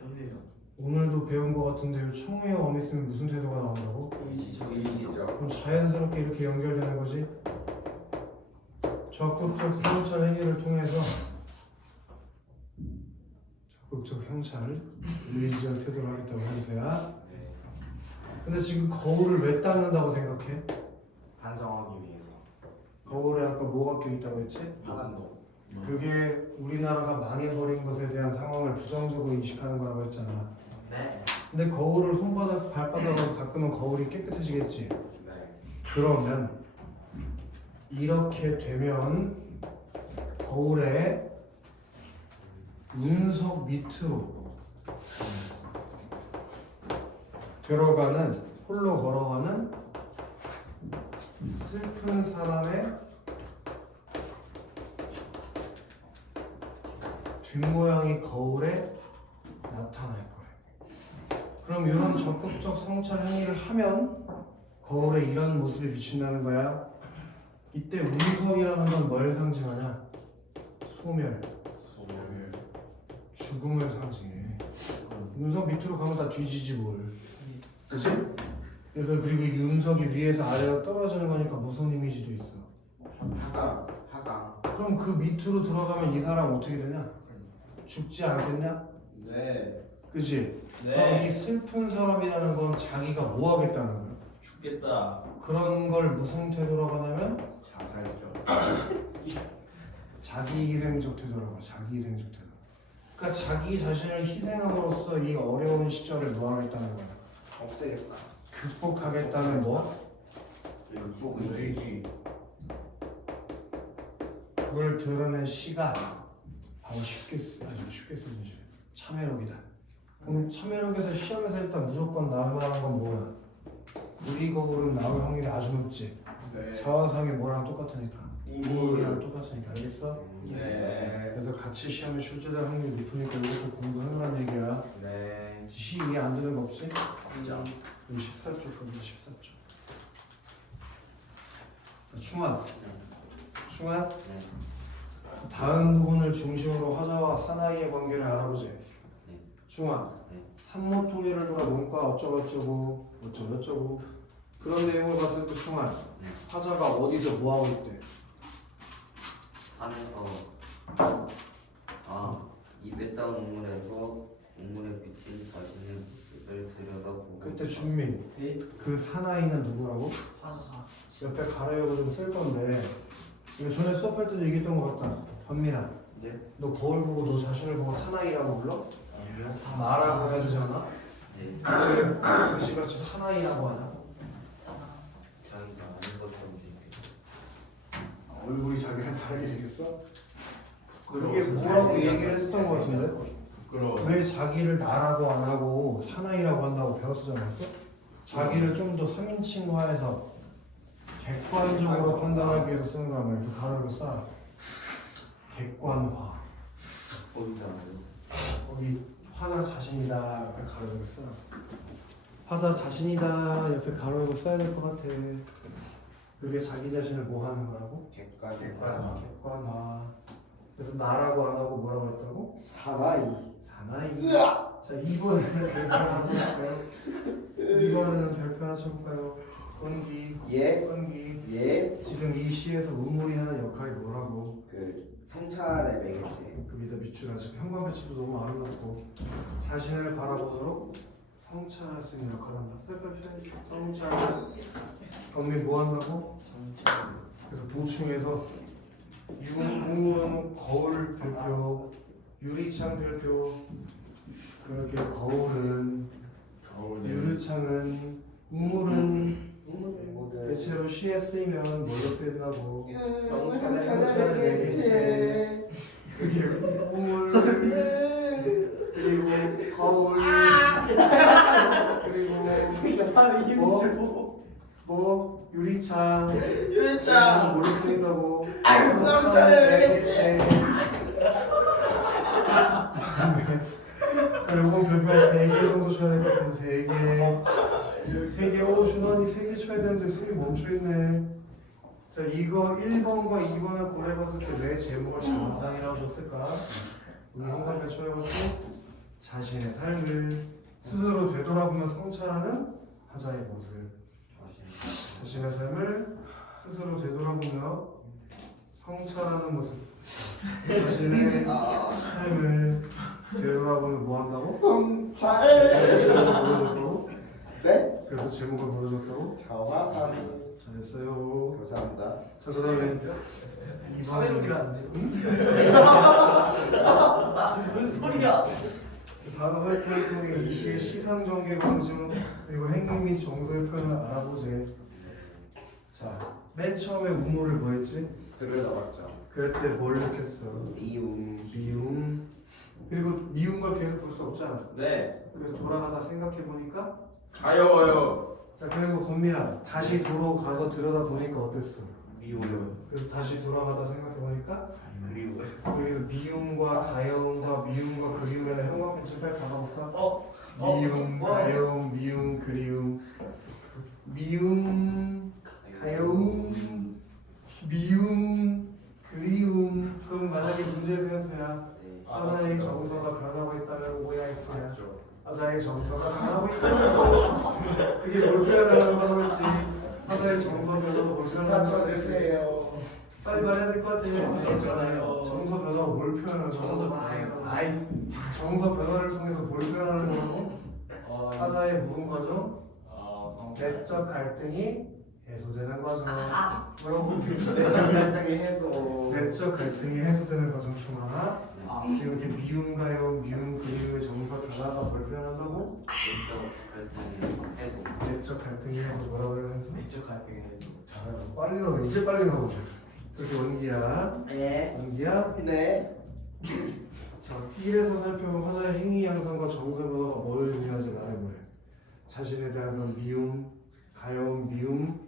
저기요. 오늘도 배운 거 같은데 청우의 어미 쓰면 무슨 태도가 나온다고? 일이죠. 그럼 자연스럽게 이렇게 연결되는 거지. 적극적 성찰 행위를 통해서 적극적 성찰을 의지적 태도를 하겠다고 하세요. 네. 근데 지금 거울을 왜 닦는다고 생각해? 반성하기 위해서. 거울에 아까 뭐가 껴있다고 했지? 파란도. 그게 우리나라가 망해버린 것에 대한 상황을 부정적으로 인식하는 거라고 했잖아. 네. 근데 거울을 손바닥, 발바닥으로 닦으면 거울이 깨끗해지겠지. 네. 그러면 이렇게 되면 거울에 운석 밑으로 들어가는 홀로 걸어가는 슬픈 사람의 뒷모양이 거울에 나타날 거예요. 그럼 이런 적극적 성찰 행위를 하면 거울에 이런 모습이 비친다는 거야. 이때 운석이라는 건 뭘 상징하냐? 소멸, 죽음을 상징해. 운석 밑으로 가면 다 뒤지지 뭘. 그치? 그래서 그리고 이 운석이 위에서 아래로 떨어지는 거니까 무슨 이미지도 있어. 하강. 그럼 그 밑으로 들어가면 이 사람 어떻게 되냐? 죽지 않겠냐? 네. 그치? 그럼 네. 이 슬픈 사람이라는 건 자기가 뭐 하겠다는 거야? 죽겠다. 그런 걸 무슨 태도라고 하냐면 자살이죠. 자기희생적 태도라고 해요. 자기희생적 태도. 그러니까 자기 자신을 희생함으로써 이 어려운 시절을 뭐 하겠다는 거야? 없애겠다. 극복하겠다는 뭐? 극복 의지. 그걸 드러낸 시가 바로 쉽게 쓰지 참회록이다. 그럼 참회록에서 시험에서 일단 무조건 나올 만한 건 뭐야? 우리 거울은 나올 확률이 아주 높지. 네. 자화상이 뭐랑 똑같으니까. 이물이랑 똑같으니까. 알겠어? 네. 그래서 같이 시험에 출제될 확률이 높으니까 이것도 공부하라는 얘기야. 네. 시 이해 안 되는 거 없지? 진짜. 여기 14쪽 겁니다. 14쪽. 충환. 충환. 네. 다음 부분을 중심으로 화자와 사나이의 관계를 알아보지. 네. 충환. 네. 산모통일을 돌아 문과 어쩌고저쩌고 어쩌고저쩌고 그런 내용을 봤을 때 충환. 네. 화자가 어디서 뭐 하고 있대? 산에서 입에 딴 우물에서 우물에 비친 자신의 모습을 들여다보고 그때 준민. 그 사나이는 누구라고? 화사사. 옆에 가로역을 좀 쓸 건데 이거 전에 수업할 때도 얘기했던 것 같다. 현민아. 네. 너 거울 보고 너 자신을 보고 사나이라고 불러? 나라고 해야 되지 않아? 네. 그지같이 사나이라고 하냐? 자기가 아닌 것처럼 생겨. 얼굴이 자기랑 다르게 생겼어? 부끄러워. 그게 뭐라고 얘기를 했었던 것 같은데? 부끄러워. 왜 자기를 나라고 안 하고 사나이라고 한다고 배웠지 않았어? 자기를 좀 더 3인칭화해서 객관적으로 판단하기 위해서 쓰는 거란 말이야. 그 가로를 써. 객관화. 어디서 알아요? 거기 화자 자신이다 옆에 가로를 써. 화자 자신이다 옆에 가로를 써야 될 것 같아. 그게 자기 자신을 뭐 하는 거라고? 객관. 객관화. 그래서 나라고 안 하고 뭐라고 했다고? 사나이. 사나이. 자 2번에는 별표 하나 쳐볼까요? 2번에는 별표 하나 쳐볼까요? 건기. 예. 건기. 예. 지금 이 시에서 우물이 하는 역할이 뭐라고? 그 성찰의 매개체. 그 밑에 밑줄아 지금 현관 배치도 너무 아름답고 자신을 바라보도록 성찰할 수 있는 역할을 한다. 성찰. 건미 뭐 한다고? 그래서 보충해서 우물은 거울 별표, 유리창 별표. 그렇게 거울은 유리창은 우물은 대체로 시에 쓰이면 뭘로 쓰인다고? 성찰의 매개체. 그게 우물 그리고 거울 그리고 뭐 유리창 뭘로 쓰인다고? 성찰의 매개체. 그리고 별표 3개 정도 쳐야 될 것 같은데 3개 오 준원이 3개 쳐야 되는데 손이 멈춰있네. 자 이거 1번과 2번을 고려해봤을 때 내 제목을 장상이라고 줬을까? 우리 현관 배치해봤지? 자신의 삶을 스스로 되돌아보며 성찰하는 하자의 모습. 자신의 삶을 스스로 되돌아보며 성찰하는 모습. 자신의 삶을 되돌아보며 뭐 한다고? 성찰. 보여줬다고? 네? 그래서 제목을 보여줬다고? 자화상. 잘했어요. 감사합니다. 자, 그다음에 2번. 무슨 소리야? 단어 활동을 통해 이 시의 시상 전개 방증 그리고 행동 및 정서의 표현을 알아보지. 자, 맨 처음에 우물을 뭐 했지? 들여다봤죠. 그럴 때 뭘 느꼈어? 미움. 그리고 미운 걸 계속 볼 수 없잖아. 네. 그래서 돌아가다 생각해 보니까 가여워요. 자, 그리고 권민아 다시 돌아가서 들여다 보니까 어땠어? 미워요. 그래서 다시 돌아가다 생각해 보니까 그리워요. 그래서 미움과 가여움과 미움과 그리움에는 형광펜 칠팔 받아볼까? 미움, 가여움, 미움, 그리움. 미움, 가여움, 미움, 그리움. 그럼 만약에 문제에서야 네. 하자의 정서가 변하고 있다면 오야 X야. 하자의 정서가 변하고 있어. 그게 뭘 표현하는 거라고 했지. 하자의 정서 변화가 뭘 표현하는 거지. 빨리 말해야 될 것 같아요. 좋아요. 정서 변화가 뭘 표현하는 정서 거야? 변화요. 아이, 정서 변화를 통해서 뭘 표현하는 거라고? 하자의 무슨 과정? 내적 갈등이 해소되는 과정. 뭐라고? 내적 갈등이 해소. 내적 갈등이 해소되는 과정 중 하나. 지금 이렇게 미움, 가여움, 미움, 그리움의 정서 변화가 뭘 표현한다고? 내적 갈등의 해소. 내적 갈등이 해소 뭐라고 그래요? 내적 갈등이 해서. 잘하고 빨리 나와. 이제 빨리 나오죠. 그렇게 원기야. 네. 원기야. 네. 자, 1에서 살펴본 화자의 행위 양상과 정서 변화가 뭘 의미하지 말해보래. 자신에 대한 그런 미움, 가여움, 미움,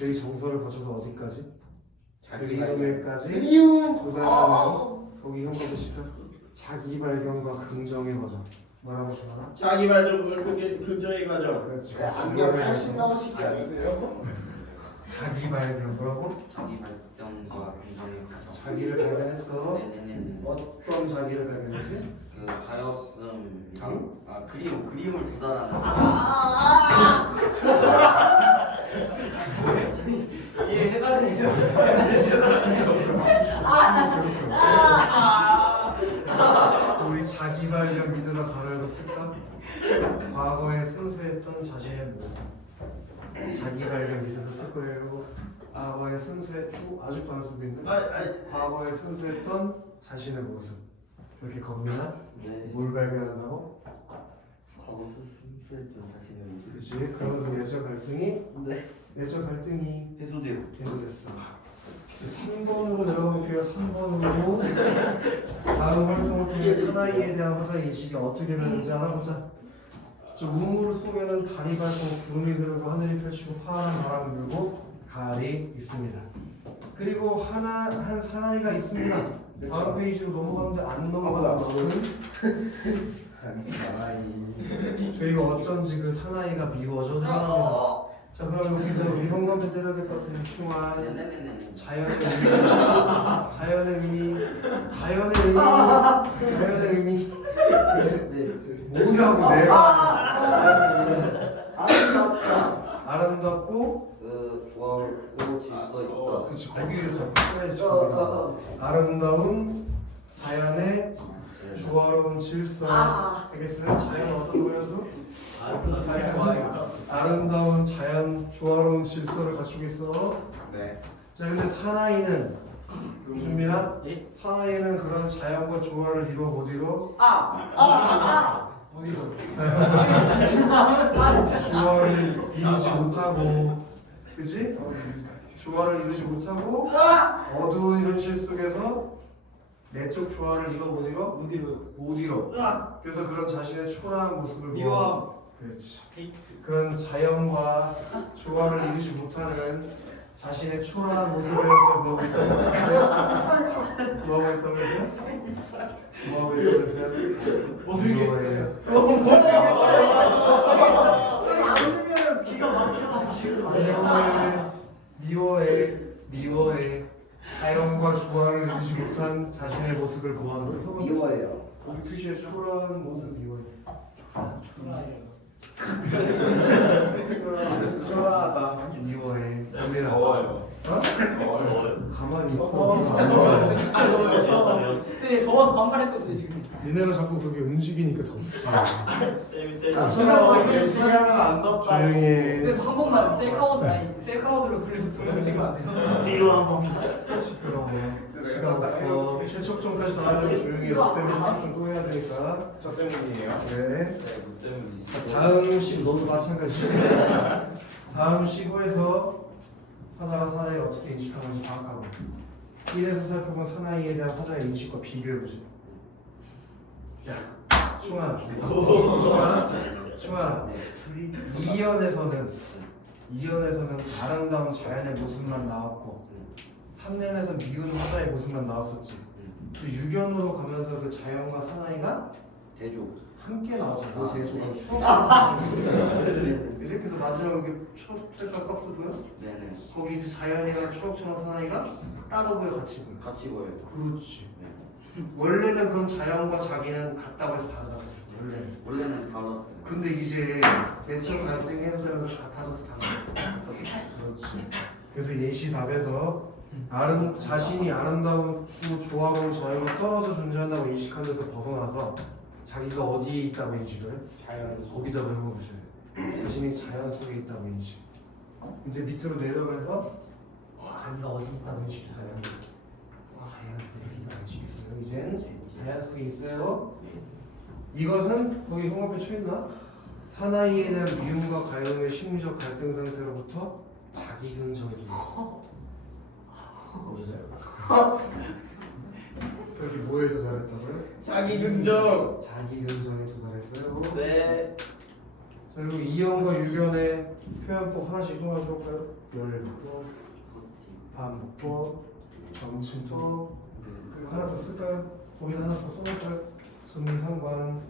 여기 정서를 거쳐서 어디까지? 그리움에까지 그리움. 도달하는 거기 형광도 시켜. 자기 발견과 긍정의 과정. 뭐라고 주나? 자기 발전을 긍정의 과정. 그렇지. 안경 80나오시지 않으세요? 자기 발견 뭐라고? 자기 발전과 긍정의 과정. 자기를 발견했어. 네네네. 어떤 자기를 발견했지? 그 가엾음이랑 그리움을 도달하는. 예, 해가네요. 우리 자기 발견 믿으러 가려고 쓸까? 과거에 순수했던 자신의 모습. 자기 발견 믿어서 쓸 거예요. 과거에 순수했고 아직도 안 쓰고 있는. 과거에 순수했던 자신의 모습. 이렇게 겁니다. 네. 뭘 발견한다고? 과거 순수했던 자신의 모습. 그렇지. 그러면서 내적 갈등이 네. 내적 갈등이 해소돼요. 해소됐어. 3번으로 내려가 볼게요. 3번으로 다음 활동을 통해 사나이에 대한 화자 인식이 어떻게 되는지 알아보자. 저 우물 속에는 달이 밝고 구름이 흐르고 하늘이 펼치고 파란 바람이 불고 가을이 있습니다. 그리고 한 사나이가 있습니다. 다음 페이지로 넘어가는데 안 넘어가거든. 그리고 어쩐지 그 사나이가 미워져 합니다. 자, 그럼 여기서 우리 형광펜 때려야 될 것 같은 흉한 네네네네. 자연의 의미 뭐냐고 내가 아름답고 그 조화롭고 질서 있다. 그치 거기를 자꾸 써야지. 아름다운 자연의 조화로운 질서. 알겠어요? 자연 어떤 거였어? 아름다운 자연 조화로운 질서를 갖추고 있어. 네. 자, 근데 사나이는 준민아? 사나이는 그런 자연과 조화를 이루어 못 이루어? 조화를 이루지 못하고, 그치? 조화를 이루지 못하고 어두운 현실 속에서 내적 조화를 이루어 못 이루어? 못 이루어. 그래서 그런 자신의 초라한 모습을 미워함. 그렇지. 그런 자연과 조화를 이루지 못하는 자신의 초라한 모습을 해서 뭐하고 있다면서요? 뭐하고 있다면서요? 미워해요. 미워해. 자연과 조화를 이루지 못한 자신의 모습을 뭐하는 거예요? 미워해요. 거기 표시에 초라한 모습 이거예요. 초라하다. 이거에 우리는 더워요. 더워요. 가만히 있어. 진짜 더워요. 진짜 더워요. 그때 더워서 반팔했거든요 지금. 니네가 자꾸 그렇게 움직이니까 덥지. 쌤이 때려. 나처럼 열심히 하면 안 덥다. 조용히 해. 쌤 한 번만 셀카우드로 돌려주시면 안 돼요? 뒤로 한 번. 시끄러워. 시간 없어. 최초점까지 다 하려고 조용히 해서 때문에 최초점 또 해야 되니까. 저 때문이에요. 네. 네, 뭐 때문이지. 다음 시 너도 마찬가지지. 다음 시구에서 화자가 사나이를 어떻게 인식하는지 파악하고 1에서 살펴본 사나이에 대한 화자의 인식과 비교해보지. 야, 충환아. 충환아. 2연에서는 아름다운 자연의 모습만 나왔고 3년에서 미운 화자의 모습만 나왔었지. 그 6연으로 가면서 그 자연과 사나이가 대조. 함께 나와서 그 뒤에 조금 추억. 이제 그래서 마지막에 초록색깔 박스 보여? 네네. 거기 이제 자연이랑 추억처럼 사나이가 따로 보여 같이 보여. 같이 보여요. 그렇지. 원래는 그럼 자연과 자기는 같다고 해서 다르다고 했어. 원래는 달랐어요. 근데 이제 내적 갈등이 해소되면서 같아져서 달라. 그렇지. 그래서 예시 답에서 자신이 아름다운 조화로운 자연과 떨어져 존재한다고 인식한 데서 벗어나서 자기가 어디에 있다고 인식을? 자연 거기다 외워보셔야 돼요. 자신이 자연 속에 있다고 인식. 이제 밑으로 내려가면서 자기가 어디 있다고 인식해요. 자연 속에 있다고 인식했어요. 이젠 자연 속에 있어요. 이것은 거기 홍합에 쳐있나? 사나이에 대한 미움과 가여움의 심리적 갈등 상태로부터 자기 긍정이 여기 뭐에 도달했다고요? 자기 긍정. 자기 긍정에 도달했어요. 네. 자 그리고 2연과 6연의 표현법 하나씩 통화해볼까요? 열법, 반복법, 점침법 그리고 하나 더 쓸까요? 거기는 하나 더 써볼까요? 순리상관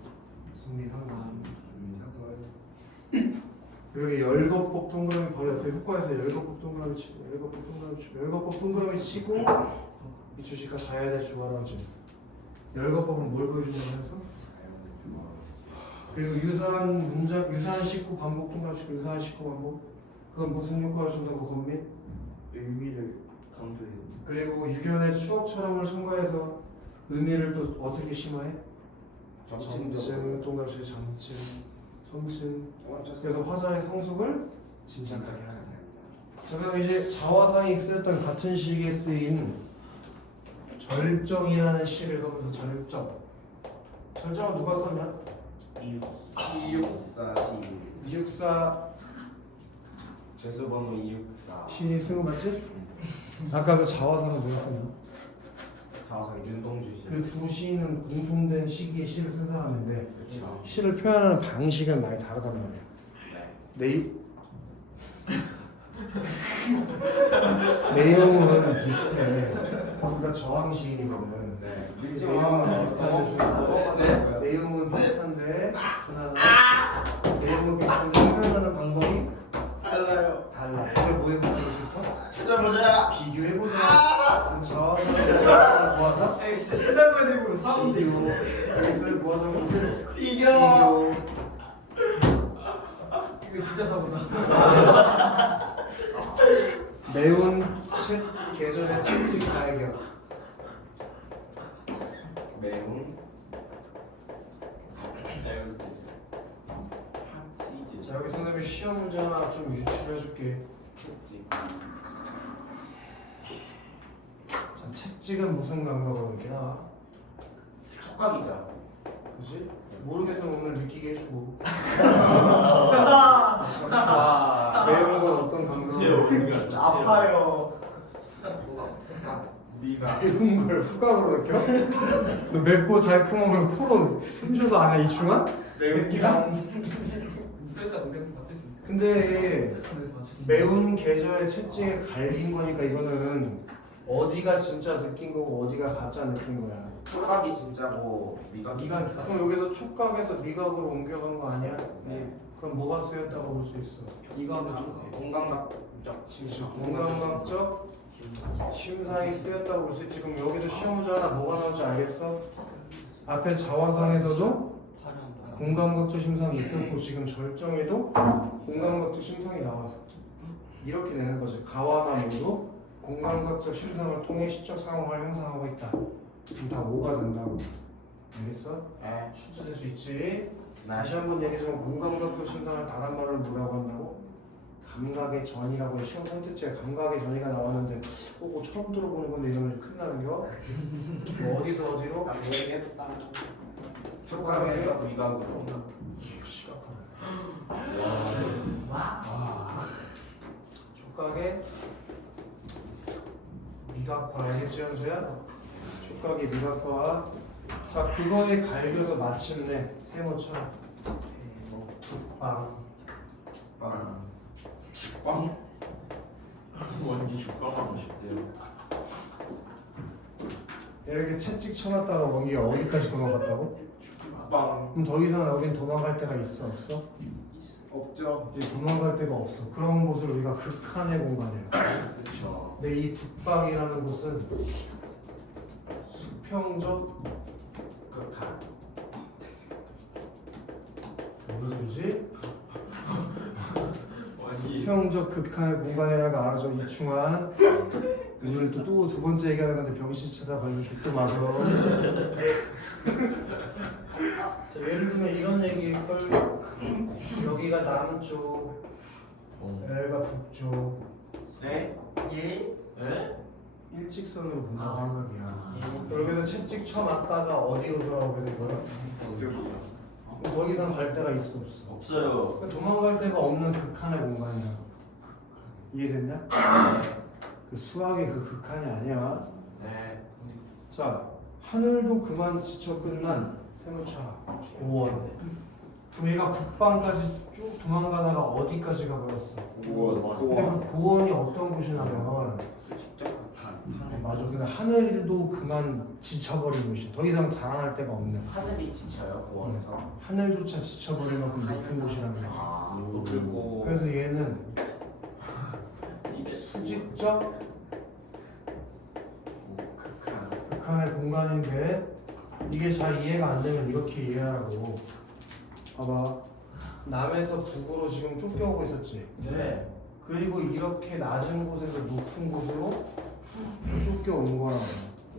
여기 열거법 동그라미 바로 옆에 효과에서 열거법 동그라미 치고 열거법 동그라미 치고 이 주식과 자연의 조화라고 지었어. 열거법은 뭘 보여주냐고 해서 그리고 유사한 문장, 유사한 식구 반복 동그라미 치고 유사한 식구 반복 그건 무슨 효과를 준다고 건및 의미를 강조해요. 그리고 유견의 추억처럼을 첨가해서 의미를 또 어떻게 심화해? 점층 동그라미 치고 점층 그래서 화자의 성숙을 진지하게 하는. 자 그럼 이제 자화상이 쓰였던 같은 시기에 쓰인 절정이라는 시를 보면서 절정은 누가 썼냐? 이육사 264 제수번호 264. 시인이 쓴 거 맞지? 아까 그 자화상은 누가 썼냐? 자화상 윤동주 씨. 그 두 시인은 공통된 시기에 시를 쓴 사람인데 그렇죠. 시를 표현하는 방식은 많이 다르단 말이야. 내용은 비슷해. 그러니까 저항 시인이거든. 네. 내용은 비슷한데 내용은 비슷한데 내용은 비슷한데 표현하는 방법이 달라요. 달라. 이걸 뭐 해보고 싶어? 찾아보자. 비교해보자. 저항을 모아서 에이 진짜 신나고 해드리고 사람들 비교 X를 모아서 비교. 이거 진짜 사고다. 매운 계절의 채찍 발견. 매운 자 여기 선생님이 시험 문제 하나 좀 유출해줄게. 자 채찍은 무슨 감각으로 이렇게 나와? 촉각이죠. 그지? 모르겠으면 오늘 느끼게 해주고. 매운 건 어떤 감각으로? 아파요. 네가 매운 걸 후각으로 느껴? 너 맵고 달콤한 걸 코로 숨쉬어서 아냐 이충아? 매운기가 설탕 은근 맞출 수 있어. 근데 그래서 맞출 수 있어. 매운 계절의 채찍에 갈린 거니까 이거는 어디가 진짜 느낀 거고 어디가 가짜 느낀 거야. 촉각이 진짜고 미각이 진짜. 그럼 여기서 촉각에서 미각으로 옮겨간 거 아니야? 네. 그럼 뭐가 쓰였다고 볼 수 있어? 공감각 공감각적 심사에 쓰였다고 볼 수 있지. 그럼 여기서 시험 문제 하나 뭐가 나올지 알겠어? 앞에 자화상에서도 파란 공감각적 심상이 있었고 지금 절정에도 공감각적 심상이 나와서 이렇게 되는 거지. 가와나 모두 공감각적 심상을 통해 시적 상황을 형성하고 있다. 지금 다 5가 된다고. 알겠어? 네. 출제될 수 있지. 다시 한번 얘기하자면 공감각적 심상을 다른 말로 뭐라고 한다고? 감각의 전이라고 해. 시험 선택지에 감각의 전이가 나왔는데 처음 들어보는 건데 이러면 큰일 나는 겨? 뭐 어디서 어디로? 나 얘기했다. 촉각에서 촉각에서 미각으로. 촉각의 미각화 알겠지 현수야? 촉각의 미각화. 자 그거에 갈겨서 마침내 세모처럼 북방 빵. 원기 죽방하고 싶대요. 이렇게 채찍 쳐놨다가 원기가 어디까지 도망갔다고? 빵. 그럼 더 이상 여긴 도망갈 데가 있어 없어? 없죠. 이제 도망갈 데가 없어. 그런 곳을 우리가 극한의 공간이에요. 그렇죠. 근데 이 북방이라는 곳은 수평적 극한. 무슨 소리지? 원기 수평적 극한의 공간이라는 거 알아줘 이충환. 오늘 또 두 번째 얘기하는 건데 병신 찾아가면 족도 맞아. 자, 예를 들면 이런 얘기일걸. 여기가 남쪽, 여기가 북쪽. 네. 예? 예? 일직선으로 본다 생각이야. 여기서 채찍 쳐맞다가 어디로 돌아오게 되고요? 그럼 더 이상 갈 데가 있어 없어? 없어요. 그러니까 도망갈 데가 없는 극한의 공간이야. 이해됐냐? 그 수학의 그 극한이 아니야. 네. 자, 하늘도 그만 지쳐 끝난 세무차 고원. 그럼 얘가 북방까지 쭉 도망가다가 어디까지 가버렸어? 근데 그 고원이 어떤 곳이냐면 수직적 극한. 맞아. 근데 하늘도 그만 지쳐버린 곳이. 더 이상 달아날 데가 없는. 하늘이 지쳐요 고원에서. 하늘조차 지쳐버릴 만큼 높은 곳이라는 거야. 아. 높고. 그래서 얘는 이게 수직적 극한. 극한의 공간인데 이게 잘 이해가 안 되면 이렇게 이해하라고. 봐봐. 남에서 북으로 지금 쫓겨오고 있었지. 네. 그리고 이렇게 낮은 곳에서 높은 곳으로 쫓겨온 거라고.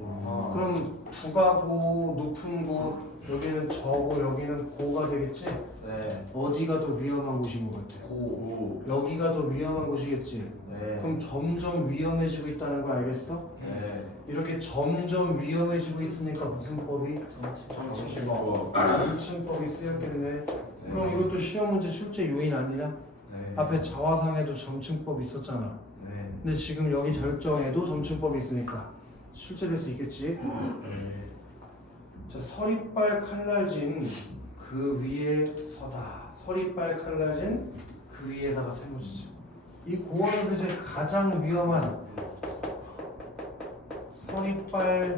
아. 그럼 북하고 높은 곳 여기는 저고 여기는 고가 되겠지? 네. 어디가 더 위험한 곳인 것 같아? 고. 여기가 더 위험한 곳이겠지? 네. 그럼 점점 위험해지고 있다는 거 알겠어? 네. 이렇게 점점 위험해지고 있으니까 무슨 법이? 정치법. 정치법이 쓰였겠네. 그럼 이것도 시험 문제 출제 요인 아니냐? 네. 앞에 자화상에도 점층법 있었잖아. 네. 근데 지금 여기 절정에도 점층법이 있으니까 출제될 수 있겠지? 네. 자, 서리빨 칼날진 그 위에 서다. 서리빨 칼날진 그 위에다가 세모지죠. 이 고원에서 이제 가장 위험한 서리빨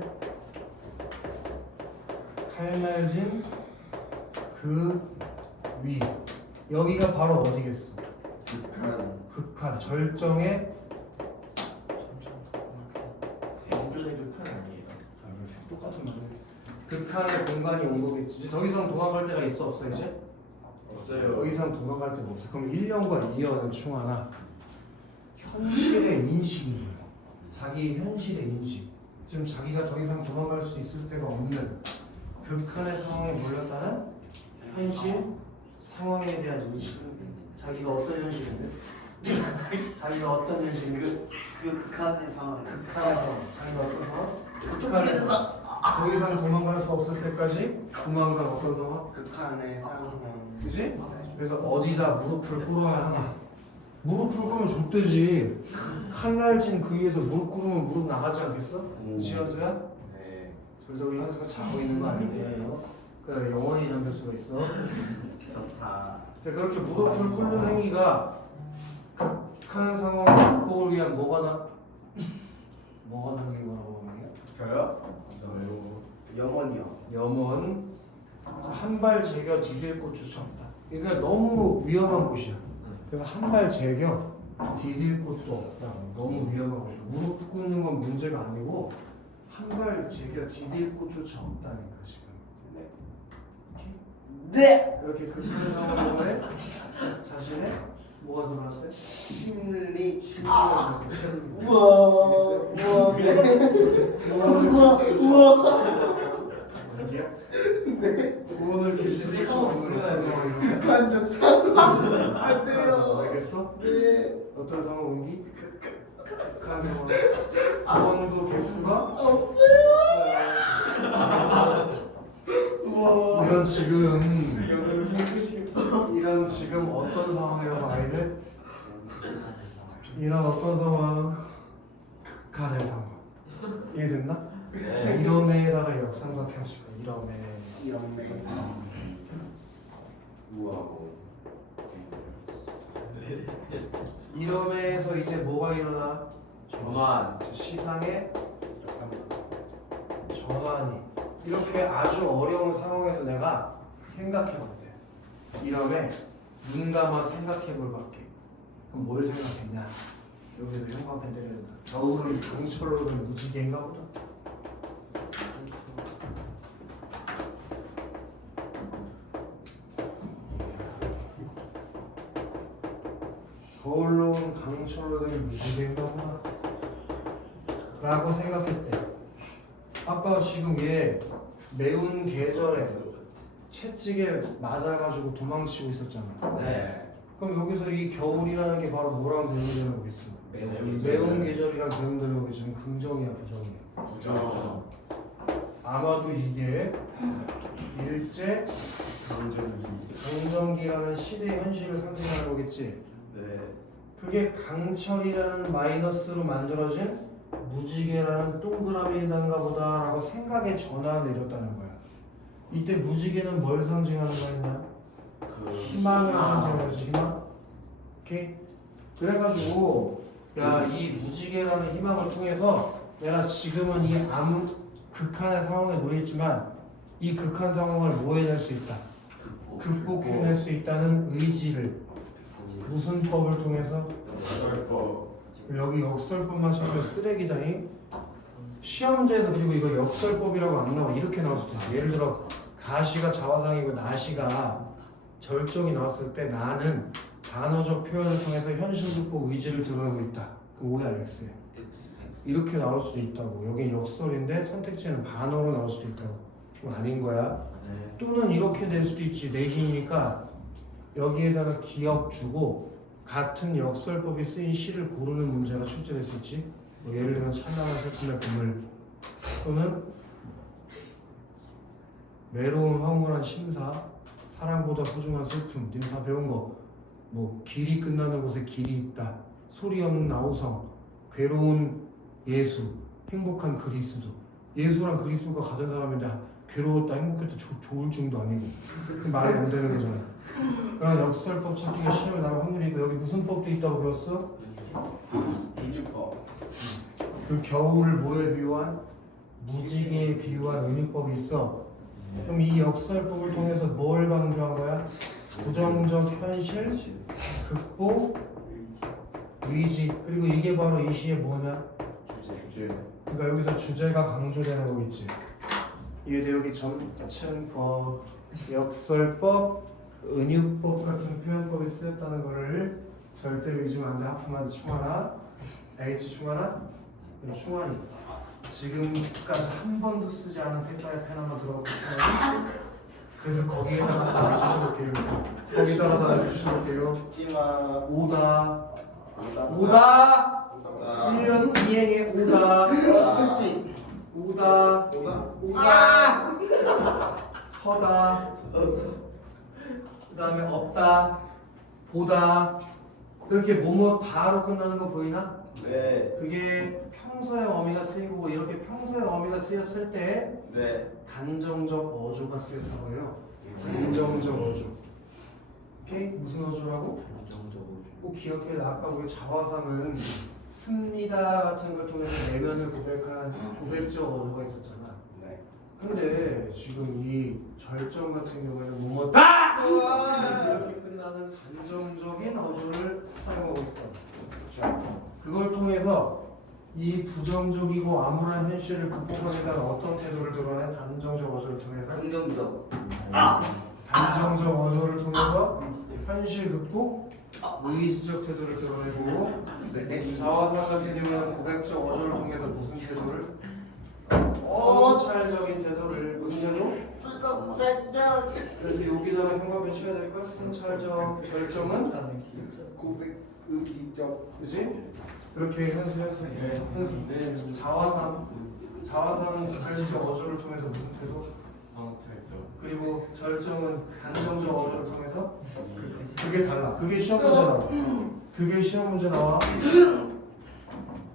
칼날진 그 위. 여기가 바로 어디겠어? 극한 극한 절정의 생존의 극한 아니에요. 똑같은 말이야. 극한의 공간이 온 거겠지. 더 이상 도망갈 데가 있어 없어 이제? 더 없어요. 이상 도망갈 데가 없어. 그럼 1년과 2년은 충하나 현실의 인식이 자기 현실의 인식. 지금 자기가 더 이상 도망갈 수 있을 데가 없는 극한의 상황에 몰렸다는 현실 상황에 대한 인식. 자기가 어떤 현실인데? 자기가 어떤 현실인데? 그 극한의 상황 극한에서 자기가 어떤 상황? 극한에서 더 이상 도망갈 수 없을 때까지 도망갈 어떤 상황? 극한의 상황 그지? 그래서 어디다 무릎을 꿇어야 하나? 무릎을 꿇으면 족되지. 칼날진 그 위에서 무릎 꿇으면 무릎 나가지 않겠어? 그치 현수야? 네. 절대 우리 현수가 자고 있는 거 아니에요. 그래 영원히 잠들 수가 있어. 좋다. 자, 그렇게 무릎을 꿇는 행위가 극한 상황의 극복을 위한 뭐가 남긴 거라고 하는 게? 저요? 영원이요. 염원. 한 발 제겨 디딜 곳조차 없다. 그러니까 너무 위험한 곳이야. 그래서 한 발 제겨 디딜 곳도 없다. 너무 위험한 곳이야. 무릎 꿇는 건 문제가 아니고 한 발 제겨 디딜 곳조차 없다니까 지금. 네. 이렇게 극한 상황에 자신의 뭐가 드러났어요? 심리. 심리가 우와. 구원을 주실 수 없는 그런 상황이죠. 극한적 상황. 안 돼요. 알겠어? 네. 어떤 상황 온기? 극한 상황. 구원도 개수가 없어요. 우와. 이런 지금 이런 지금 어떤 상황이라고 아이들? 이런 어떤 상황? 극한의 상황. 이해됐나? 네. 이러메에다가 역삼각형 치고 이러메. 우하고 이러메에서 이제 뭐가 일어나? 전환. 시상의 전환이 이렇게 아주 어려운 상황에서 내가 생각해봤대. 이러면 눈 감아 생각해볼 밖에. 그럼 뭘 생각했냐? 여기서 형광펜 때려야 된다. 겨울은 강철로는 무지개인가 보다. 겨울로 온 강철로는 무지개인가 보다 라고 생각했대. 아까 지금 얘 매운 계절에 채찍에 맞아가지고 도망치고 있었잖아. 네. 그럼 여기서 이 겨울이라는 게 바로 뭐랑 대응되는 거겠어? 매운 계절이랑 대응되는 게 지금 긍정이야 부정이야? 부정. 아마도 이게 일제 강점기라는 시대의 현실을 상징하는 거겠지. 네. 그게 강철이라는 마이너스로 만들어진 무지개라는 동그라미인가 보다라고 생각의 전환을 내렸다는 거야. 이때 무지개는 뭘 상징하는 거였냐? 희망을 상징하는 거지. 희망. 오케이? 그래가지고 야, 이 무지개라는 희망을 통해서 내가 지금은 이 극한의 상황에 놓여있지만 이 극한 상황을 뭐 해낼 수 있다? 극복해낼 수 있다는 의지를 무슨 법을 통해서? 여기 역설법만 찾으면 쓰레기다니. 시험지에서 그리고 이거 역설법이라고 안 나와. 이렇게 나올 수도 있어. 예를 들어 가시가 자화상이고 나시가 절정이 나왔을 때 나는 단어적 표현을 통해서 현실 극복 의지를 드러내고 있다. 그 오야 X야. 이렇게 나올 수도 있다고. 여긴 역설인데 선택지는 반어로 나올 수도 있다고. 그럼 아닌 거야. 네. 또는 이렇게 될 수도 있지. 내신이니까 여기에다가 기억 주고 같은 역설법이 쓰인 시를 고르는 문제가 출제될 수 있지. 뭐 예를 들면 찬란한 슬픔의 그물 또는 외로운 황홀한 심사, 사랑보다 소중한 슬픔, 님 다 배운 거. 뭐 길이 끝나는 곳에 길이 있다, 소리 없는 나우성, 괴로운 예수, 행복한 그리스도. 예수랑 그리스도가 같은 사람인데 괴로웠다 행복했다 좋을 중도 아니고 말이 안 되는 거잖아. 그런 역설법 찾기가 시험에 나올 확률이 있고. 여기 무슨 법도 있다고 배웠어? 인유법 그 겨울을 뭐에 비유한? 무지개에 비유한 은유법이 있어. 그럼 이 역설법을 통해서 뭘 강조한 거야? 부정적 현실, 극복, 의지. 그리고 이게 바로 이 시의 뭐냐? 주제 그러니까 여기서 주제가 강조되는 거겠지. 이게 여기 점층법, 역설법, 은유법 같은 표현법이 쓰였다는 거를 절대로 잊으면 안 돼. 하프만 충하나, H 충하나, 충하니. 지금까지 한 번도 쓰지 않은 색깔의 펜 한번 들어가고 충하니. 그래서 거기에다가 달아주셔볼게요. 거기다가 달아주셔볼게요. 죽지마. 오다, 오다, 1년 이행의 오다, 찍지. 오다, 오다, 서다, 그 다음에 없다, 보다. 이렇게 뭐뭐 다로 끝나는 거 보이나? 네. 그게 평소의 어미가 쓰이고 이렇게 평소의 어미가 쓰였을 때 네. 단정적 어조가 쓰였다고 해요. 단정적 어조. 오케이? 무슨 어조라고? 꼭 기억해. 아까 우리 자화상은 씁니다 같은 걸 통해서 내면을 고백한 고백적 어조가 있었잖아. 네 근데 지금 이 절정 같은 경우에는 뭐뭐다! 이렇게 끝나는 단정적인 어조를 사용하고 있다. 그렇죠? 그걸 통해서 이 부정적이고 암울한 현실을 극복하겠다는 어떤 태도를 드러낸 단정적 어조를 통해서 긍정적. 단정 감정적 어조를 통해서 현실 극복, 의지적 태도를 드러내고 자화상 같은 경우는 고백적 어조를 통해서 무슨 태도를? 성찰적인 태도를 무슨 태도? 그래서 여기다가 형광펜 쳐야 될 거야. 성찰적 결정은 고백 의지적. 그지? 그렇게 현수 자화상은 고백적 어조를 통해서 무슨 태도? 그리고 절정은 단정적 어조를 통해서 그게 달라. 그게 시험 문제 나와. 그게 시험 문제 나와.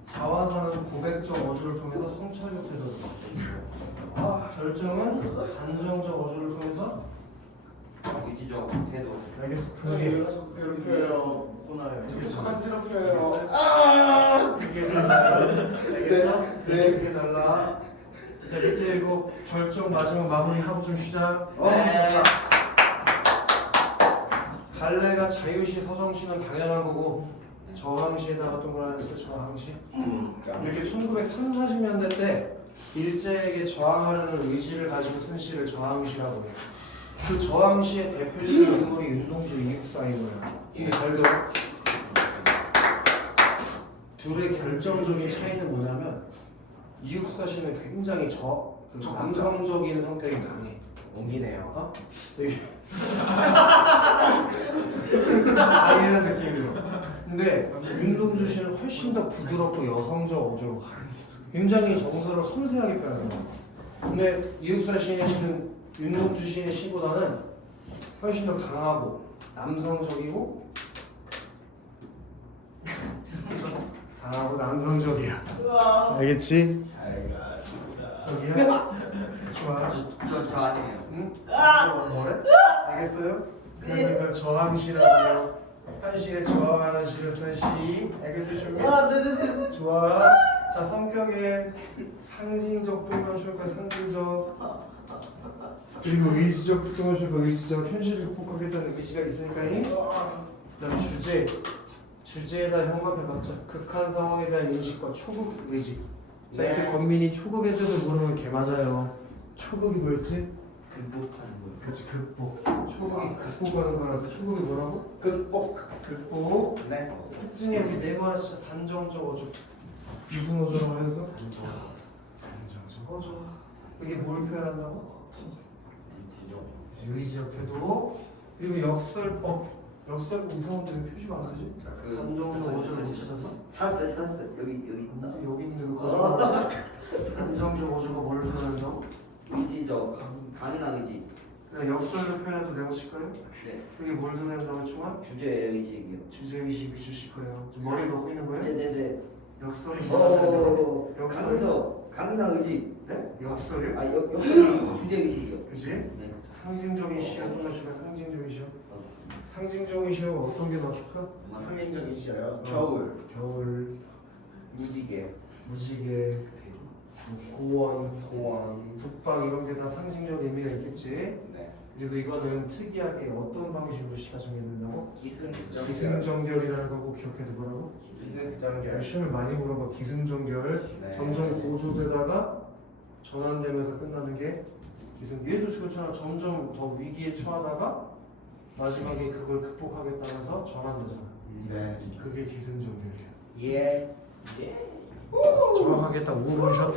자화상은 고백적 어조를 통해서 성찰적 태도를. 절정은 단정적 어조를 통해서 의지적 태도. 알겠어. 그게 그게 괴롭혀요. 간지럽혀요. 그게 달라. 알겠어? 네. 그게 달라. 자 이제 이거 절정 마지막 마무리하고 좀 쉬자. 갈래가 자유시 서정시는 당연한 거고 저항시에다가 또 뭐라 그랬어? 저항시. 이렇게 1930, 40년대 때 일제에게 저항하려는 의지를 가지고 쓴 시를 저항시라고 해요. 그 저항시의 대표적인 인물이 윤동주, 이육사인 거야. 이게 잘 들어. 둘의 결정적인 차이는 뭐냐면 이육사 씨는 굉장히 그 남성적인 성격이 강해. 옹기네요. 어? 되게 강인한 느낌이로. 근데 윤동주 씨는 훨씬 더 부드럽고 여성적 어조로 가. 굉장히 정서를 섬세하게 표현하는 거야. 근데 이육사 시인의 시는 윤동주 시인의 시보다는 훨씬 더 강하고 남성적이고 강하고 남성적이야. 알겠지? 저기요? 좋아. 저 아니에요. 응? 뭐래? 알겠어요? 그래서 이걸 저항시라고 해요. 현실에 저항하는 시를 쓴 시. 알겠어요? 준비? 네네네. 좋아. 자, 성격의 상징적 동요실과 상징적 그리고 의지적 동요실과 의지적 현실을 극복하겠다는 의지가 있으니까 그다음 주제에다 현관에 맞춰 극한 상황에 대한 인식과 초극 의지. 자, 이때 권민이 초극의 뜻을 모르면 개 맞아요. 초극이 뭐였지? 극복하는 거예요. 그렇지, 극복. 초극이 극복하는 거라서 초극이 뭐라고? 극복. 극복. 네. 특징이 여기 네 번 진짜 단정적 어조. 무슨 어조라고 해서? 단정적 어조. 이게 뭘 표현한다고? 의지적 태도. 그리고 역설법. 역설법 이상한데 표시가 안 나지? 단정적 어조를 못 찾아서? 찾았어요. 여기 있나? 여기 있는데 그 거짓말. 단정적 어조가 뭘 표현한다고? 의지적 강인한 의지. 그냥 역설을 표현해도 내고 싶어요? 네. 그게 뭘 드러낸다고 총알? 주제 의식이요. 주제의식이 주실 거예요. 지금 머리 넣고 있는 거예요? 네네네. 역설이 강인한 의지. 네? 역설이요? 역시 주제 의식이요. 그치? 네. 상징적인 시야 끝나시가 상징적인 시야. 상징적인 시야 어떤 게 맞을까? 상징적인 시야요. 겨울, 무지개. 무지개, 고원, 북방 이런 게 다 상징적 의미가 있겠지. 네. 그리고 이거는 특이하게 어떤 방식으로 시가 정해진다고? 기승전결. 기승전결이라는 거고 기억해도 뭐라고? 기승전결. 시험을 많이 물어봐. 기승전결. 네. 점점 고조되다가 전환되면서 끝나는 게 기승. 얘도 그렇잖아. 점점 더 위기에 처하다가 마지막에 그걸 극복하겠다면서 전환되잖아. 네. 그게 기승전결이야. 예. 정확하게 딱 5분 쉬었다.